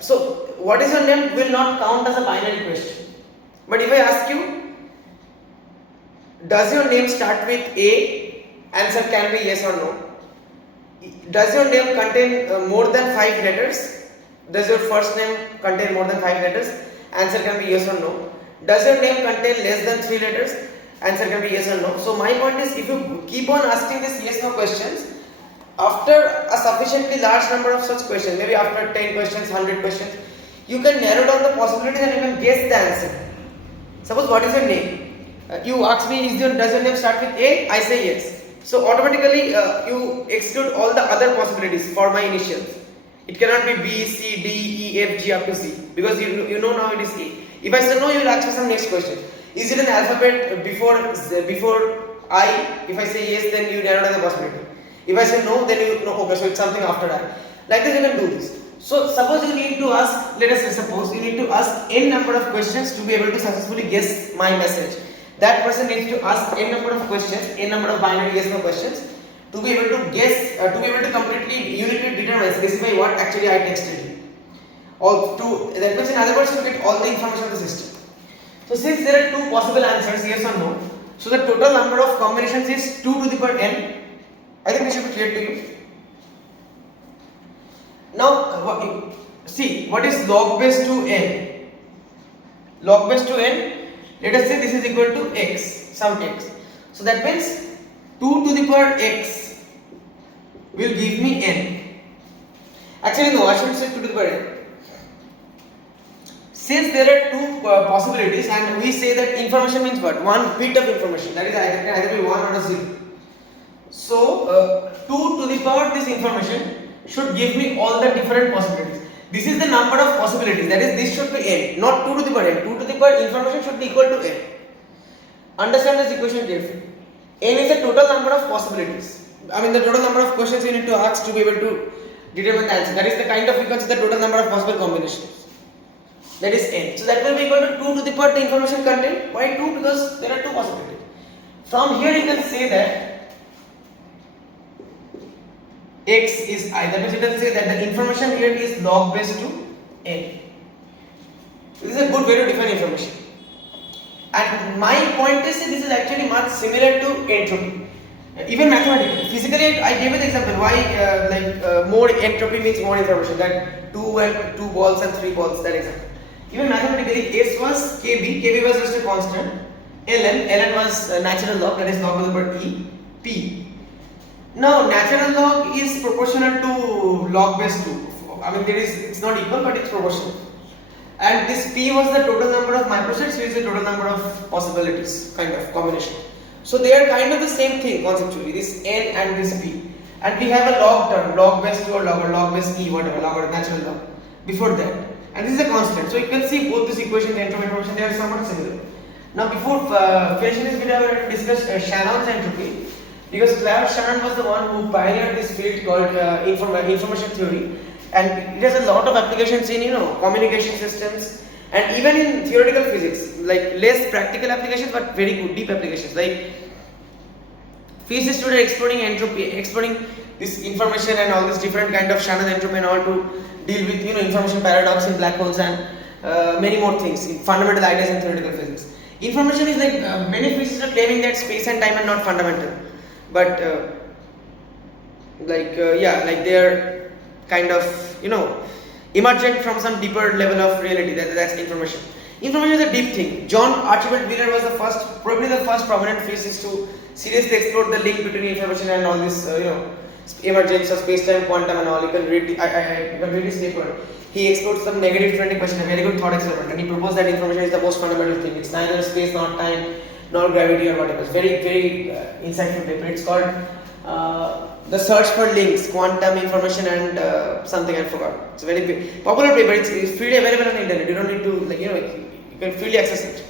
So what is your name will not count as a binary question. But if I ask you, does your name start with A? Answer can be yes or no. Does your name contain more than 5 letters? Does your first name contain more than 5 letters? Answer can be yes or no. Does your name contain less than 3 letters? Answer can be yes or no. So my point is, if you keep on asking these yes no questions, after a sufficiently large number of such questions, maybe after 10 questions, 100 questions, you can narrow down the possibilities and you can guess the answer. Suppose what is your name? You ask me, does your name start with A? I say yes. So automatically you exclude all the other possibilities for my initials. It cannot be B, C, D, E, F, G up to Z, because you know now it is A. If I say no, you will ask me some next question. Is it an alphabet before I? If I say yes, then you narrow down the possibility. If I say no, then you know okay, so it's something after I. Like this you can do this. So suppose you need to ask, let us say suppose you need to ask n number of questions to be able to successfully guess my message. That person needs to ask n number of questions, n number of binary yes no questions to be able to guess, to be able to completely uniquely determine, specify what actually I texted you. Or that means in other words to get all the information of the system. So since there are 2 possible answers, yes or no, so the total number of combinations is 2 to the power n. I think this should be clear to you. Now see what is log base to n. Log base to n Let us say this is equal to x, some x. So that means 2 to the power x will give me n. Actually no, I should say 2 to the power n. Since there are two possibilities and we say that information means what? One bit of information, that is either be 1 or a 0. So 2 to the power this information should give me all the different possibilities. This is the number of possibilities, that is this should be n, not 2 to the power n. 2 to the power information should be equal to n. Understand this equation carefully. N is the total number of possibilities. I mean the total number of questions you need to ask to be able to determine the answer. That is the kind of, you can say, the total number of possible combinations. That is n. So that will be equal to 2 to the power the information content. Why 2? Because there are two possibilities. From here you can say that x is I. That means you can say that the information here is log base to n. This is a good way to define information. And my point is this is actually much similar to entropy. Even mathematically, physically, I gave you the example why more entropy means more information. That two balls and 3 balls. That example. Even mathematically, S was kb was just a constant. Ln was natural log, that is log of the power e. P. Now natural log is proportional to log base 2. I mean it's not equal but it's proportional. And this p was the total number of microsets, which is the total number of possibilities, kind of combination. So they are kind of the same thing conceptually, this n and this p. And we have a log term, log base 2 or log base e, whatever, log or natural log before that. And this is a constant. So you can see both these equations, entropy and information, they are somewhat similar. Now before finishing this video, I will discuss Shannon's entropy, because Shannon was the one who pioneered this field called information theory, and it has a lot of applications in communication systems and even in theoretical physics, like less practical applications but very good deep applications. Like physicists today exploring entropy, exploring this information and all this different kind of Shannon entropy and all to deal with information paradox in black holes and many more things, fundamental ideas in theoretical physics. Information is like many physicists are claiming that space and time are not fundamental, but they are kind of emergent from some deeper level of reality. That's information. Information is a deep thing. John Archibald Wheeler was probably the first prominent physicist to seriously explore the link between information and all this emergence of space-time, quantum and all. You can read his paper. He explored some negative friendly question, a very good thought experiment, and he proposed that information is the most fundamental thing. It's neither space nor time nor gravity or whatever. It's very, very insightful paper. It's called The Search for Links, Quantum Information and something I forgot. It's a very big, popular paper. It's freely available on the internet. You don't need to you can freely access it.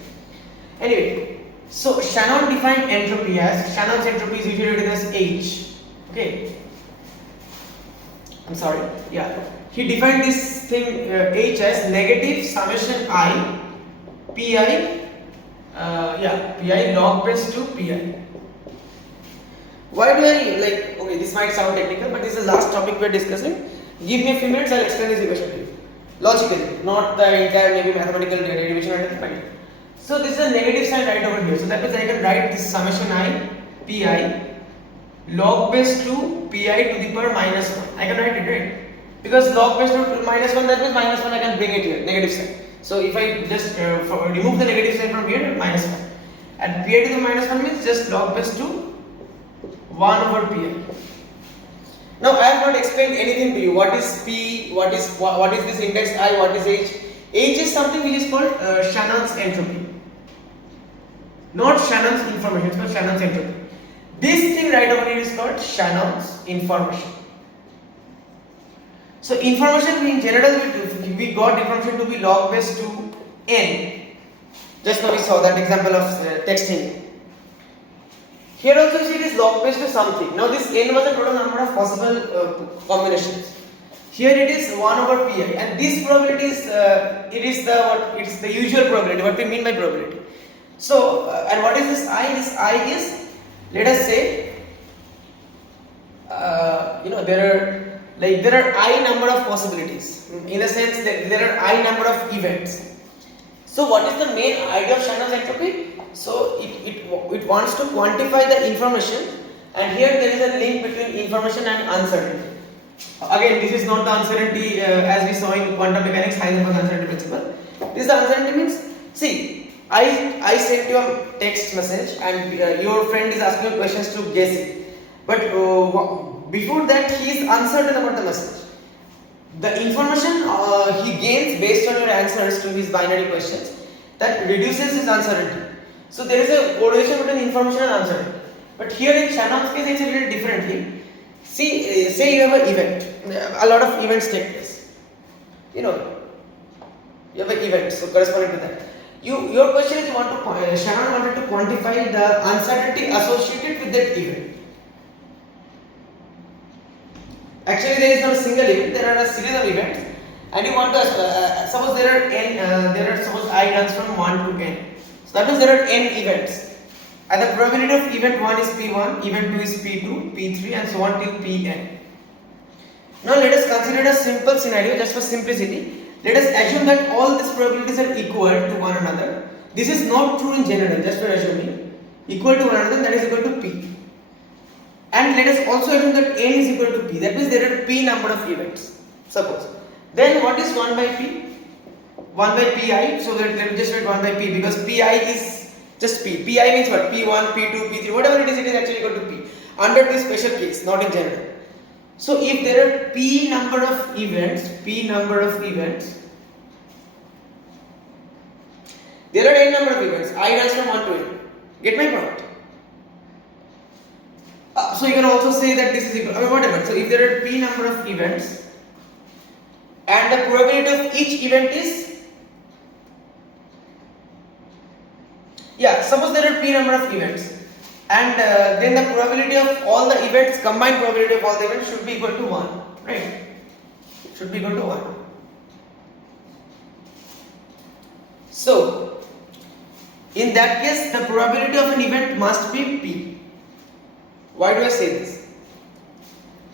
Anyway, so Shannon defined entropy as, Shannon's entropy is usually written as H. Okay. I'm sorry. Yeah. He defined this thing H as negative summation I pi pi log base to pi. Why do I okay, this might sound technical, but this is the last topic we are discussing. Give me a few minutes, I'll explain this equation to you. Logically, not the entire maybe mathematical derivation or anything. So this is a negative sign right over here. So that means I can write this summation I pi log base to pi to the power minus 1. I can write it, right? Because log base to minus 1, that means minus 1 I can bring it here, negative sign. So if I just remove the negative sign from here, minus 1. And pi to the minus 1 means just log base to 1 over pi. Now I have not explained anything to you. What is p? What is this index I? What is h? H is something which is called Shannon's entropy. Not Shannon's information, it's called Shannon's entropy. This thing right over here is called Shannon's information. So information in general, we got information to be log base to n. Just now we saw that example of texting. Here also you see it is log base to something. Now this n was the total number of possible combinations. Here it is 1 over pi, and this probability is it's the usual probability. What we mean by probability. So and what is this I? This I is, let us say there are I number of possibilities, in the sense that there are I number of events. So what is the main idea of Shannon's entropy? So it wants to quantify the information, and here there is a link between information and uncertainty. Again, this is not the uncertainty as we saw in quantum mechanics, Heisenberg's uncertainty principle. This is the uncertainty means, see, I sent you a text message and your friend is asking you questions to guess it. But before that he is uncertain about the message. The information he gains based on your answers to his binary questions, that reduces his uncertainty. So there is a correlation between information and uncertainty. But here in Shannon's case it's a little differently. See, say you have an event, a lot of events take place. You know, you have an event, so corresponding to that. Your question is Shannon wanted to quantify the uncertainty associated with that event. Actually, there is not a single event. There are a series of events, and you want to suppose there are n. Suppose I runs from 1 to n. So that means there are n events, and the probability of event 1 is p1, event 2 is p2, p3, and so on till pn. Now let us consider a simple scenario just for simplicity. Let us assume that all these probabilities are equal to one another. This is not true in general. Just for assuming equal to one another, that is equal to p. And let us also assume that n is equal to p. That means there are p number of events. Suppose. Then what is 1 by p? 1 by pi. So let me just write 1 by p because pi is just p. Pi means what? P1, P2, P3, whatever it is actually equal to p. Under this special case, not in general. So if there are p number of events, there are n number of events. I runs from 1 to n. Get my point? So you can also say that this is equal, whatever. So if there are p number of events and the probability of each event is, suppose there are p number of events and then the probability of all the events, combined probability of all the events should be equal to 1, right? Should be equal to 1. So in that case the probability of an event must be p. Why do I say this?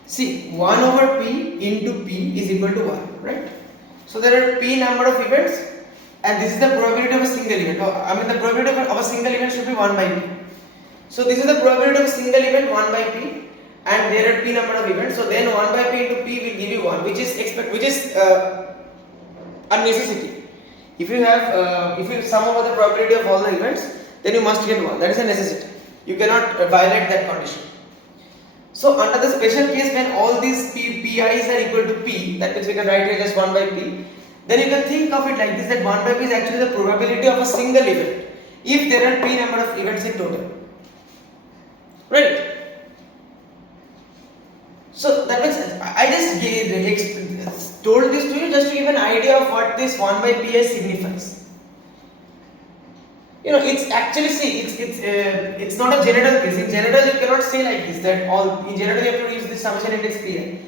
See, 1 over p into p is equal to 1, right? So there are p number of events and this is the probability of a single event. The probability of a single event should be 1 by p. So this is the probability of a single event 1 by p and there are p number of events. So then 1 by p into p will give you 1, which is a necessity. If you sum over the probability of all the events, then you must get 1. That is a necessity. You cannot violate that condition. So under the special case when all these pi's are equal to p, that means we can write it as 1 by p, then you can think of it like this, that 1 by p is actually the probability of a single event if there are p number of events in total, right? So that means I just told this to you just to give an idea of what this 1 by pi signifies. You know, it's actually, see, it's not a general case. In general, you cannot say like this, that in general you have to use this summation index pi.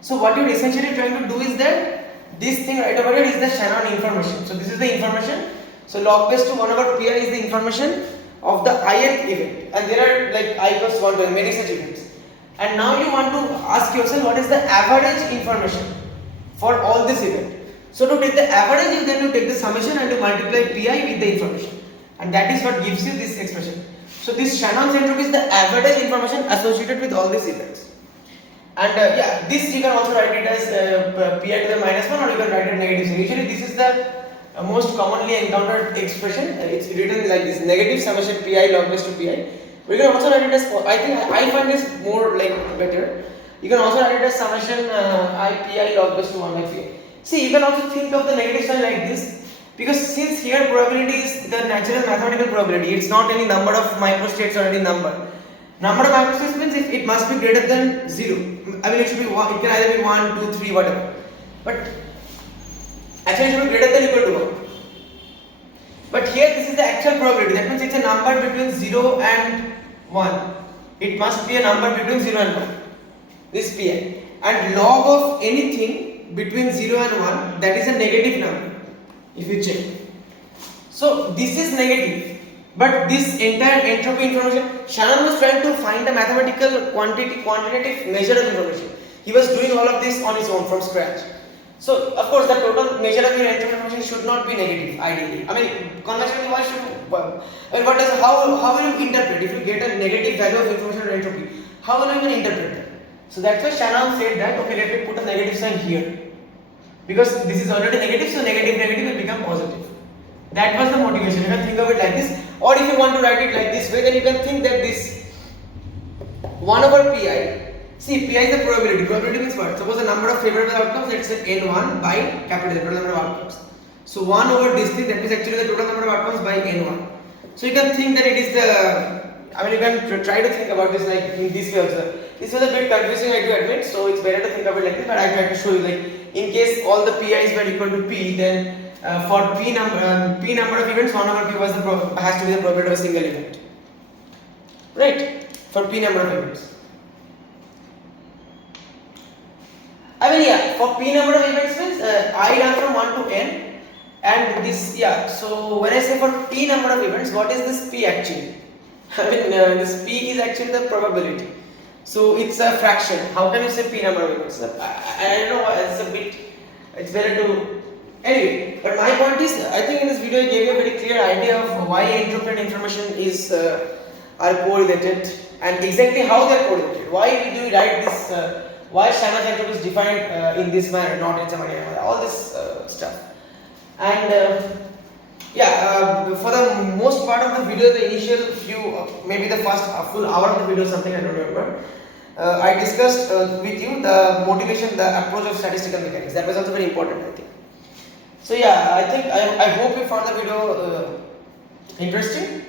So what you're essentially trying to do is that this thing right over here is the Shannon information. So this is the information. So log base to 1 over pi is the information of the ith event, and there are like I equals 1 to many such events. And now you want to ask yourself what is the average information for all this event. So to take the average, then you take the summation and you multiply pi with the information. And that is what gives you this expression. So this Shannon's entropy is the average information associated with all these events. And this you can also write it as pi to the minus 1, or you can write it negative. So usually this is the most commonly encountered expression. It's written like this: negative summation pi log base to pi. We can also write it as, I find this more like better. You can also write it as summation I pi log base to 1 by pi. See, you can also think of the negative sign like this. Because since here probability is the natural mathematical probability, it's not any number of microstates or any number. Number of microstates means it must be greater than 0. It should be 1, it can either be 1, 2, 3, whatever. But actually it should be greater than equal to 1. But here this is the actual probability. That means it's a number between 0 and 1. It must be a number between 0 and 1. This pi. And log of anything between 0 and 1, that is a negative number. If you check. So this is negative, but this entire entropy information, Shannon was trying to find a mathematical quantitative measure of information. He was doing all of this on his own from scratch. So of course the total measure of your entropy information should not be negative ideally. Conventionally how will you interpret if you get a negative value of information or entropy? How will you even interpret that? So that's why Shannon said that, okay, let me put a negative sign here. Because this is already negative, so negative will become positive. That was the motivation. You can think of it like this, or if you want to write it like this way, then you can think that this 1 over pi. See, pi is the probability. Probability means what? Suppose the number of favorable outcomes, let's say n1 by capital total number of outcomes. So 1 over this thing, that means actually the total number of outcomes by n1. So you can think that it is the, I mean, you can try to think about this like in this way also. This was a bit confusing, I do admit, so it's better to think of it like this, but I try to show you, like, in case all the pi's were equal to p, then for p number of events, 1 over p was has to be the probability of a single event, right? For p number of events. I mean, yeah, for p number of events means I run from 1 to n, and this, yeah. So when I say for p number of events, what is this p actually? I mean, this p is actually the probability. So it's a fraction. How can you say p number of events? I don't know. It's a bit. It's better to. Anyway, but my point is, I think in this video I gave you a very clear idea of why entropy and information is are correlated, and exactly how they are correlated. Why do we write this? Why Shannon's entropy is defined in this manner, not in some other manner? All this stuff. And for the most part of the video, the initial few, maybe the first full hour of the video, something I don't remember. I discussed with you the motivation, the approach of statistical mechanics. That was also very important, I think. So yeah, I hope you found the video interesting.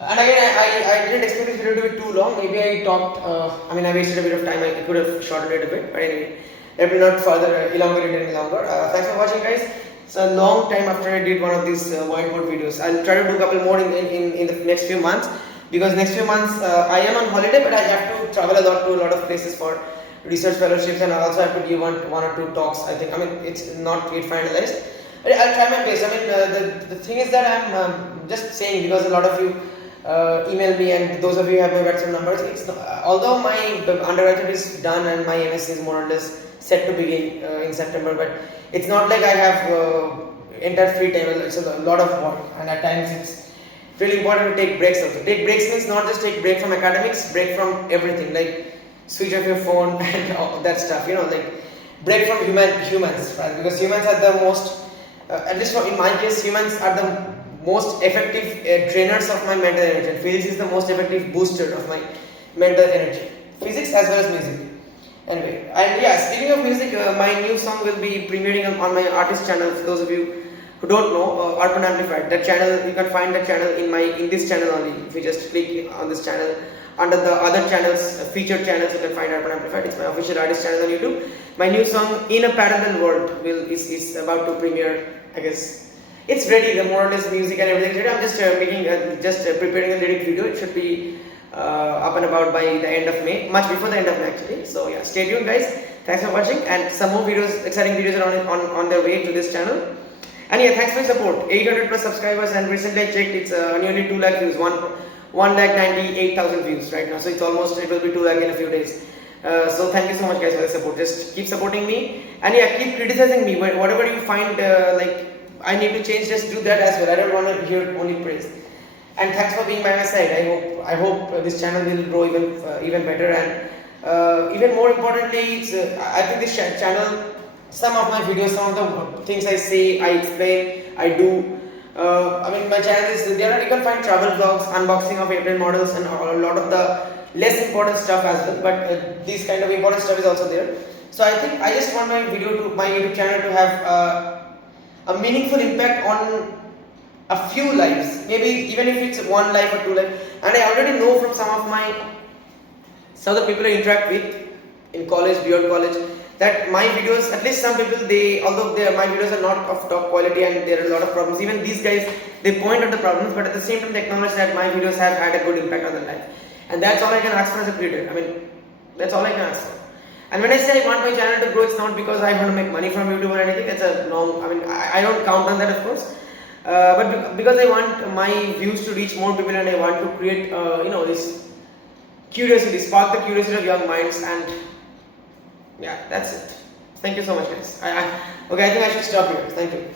And again, I didn't expect this video to be too long. Maybe I talked, I wasted a bit of time. I could have shortened it a bit. But anyway, let me not further elongate it any longer. Thanks for watching, guys. It's a long time after I did one of these whiteboard videos. I'll try to do a couple more in the next few months. Because next few months I am on holiday, but I have to travel a lot to a lot of places for research fellowships, and I also have to give one or two talks. It's not yet finalized. But I'll try my best. The thing is that I'm just saying, because a lot of you email me, and those of you who have my WhatsApp numbers. It's not, although my undergraduate is done and my MS is more or less set to begin in September, but it's not like I have entire free time. It's a lot of work, and at times it's really important to take breaks also. Take breaks means not just take break from academics, break from everything, like switch off your phone and all that stuff, like break from humans, right? Because humans are the most, at least in my case, humans are the most effective drainers of my mental energy, and physics is the most effective booster of my mental energy. Physics as well as music. Anyway, and yeah, speaking of music, my new song will be premiering on my artist channel. For those of you who don't know, Urban Amplified, that channel, you can find that channel in this channel only. If you just click on this channel, under the other channels, featured channels, you can find Urban Amplified. It's my official artist channel on YouTube. My new song, In a Parallel World, is about to premiere, I guess. It's ready, the more or less music and everything is ready. I'm just preparing a lyric video. It should be up and about by the end of May, much before the end of May actually. So yeah, stay tuned, guys. Thanks for watching, and some more videos, exciting videos are on their way to this channel. And yeah, thanks for your support. 800 plus subscribers, and recently I checked, it's nearly 2 lakh views, 1,98,000 views right now. So it will be 2 lakh in a few days. So thank you so much, guys, for the support. Just keep supporting me, and yeah, keep criticizing me. Whatever you find like I need to change, just do that as well. I don't want to hear only praise. And thanks for being by my side. I hope this channel will grow even better, and even more importantly, I think this channel, some of my videos, some of the things I say, I explain, I do. My channel is there. You can find travel vlogs, unboxing of airplane models, and a lot of the less important stuff as well. But this kind of important stuff is also there. So I think I just want my YouTube channel to have a meaningful impact on a few lives. Maybe even if it's 1 life or 2 lives. And I already know from some of the people I interact with in college, beyond college, that my videos, at least some people, although my videos are not of top quality and there are a lot of problems, even these guys, they point out the problems, but at the same time they acknowledge that my videos have had a good impact on their life. And that's all I can ask for as a creator. That's all I can ask for. And when I say I want my channel to grow, it's not because I want to make money from YouTube or anything. That's a long, I don't count on that, of course. But because I want my views to reach more people, and I want to create, this curiosity, spark the curiosity of young minds, and yeah, that's it. Thank you so much, guys. Okay, I think I should stop here. Thank you.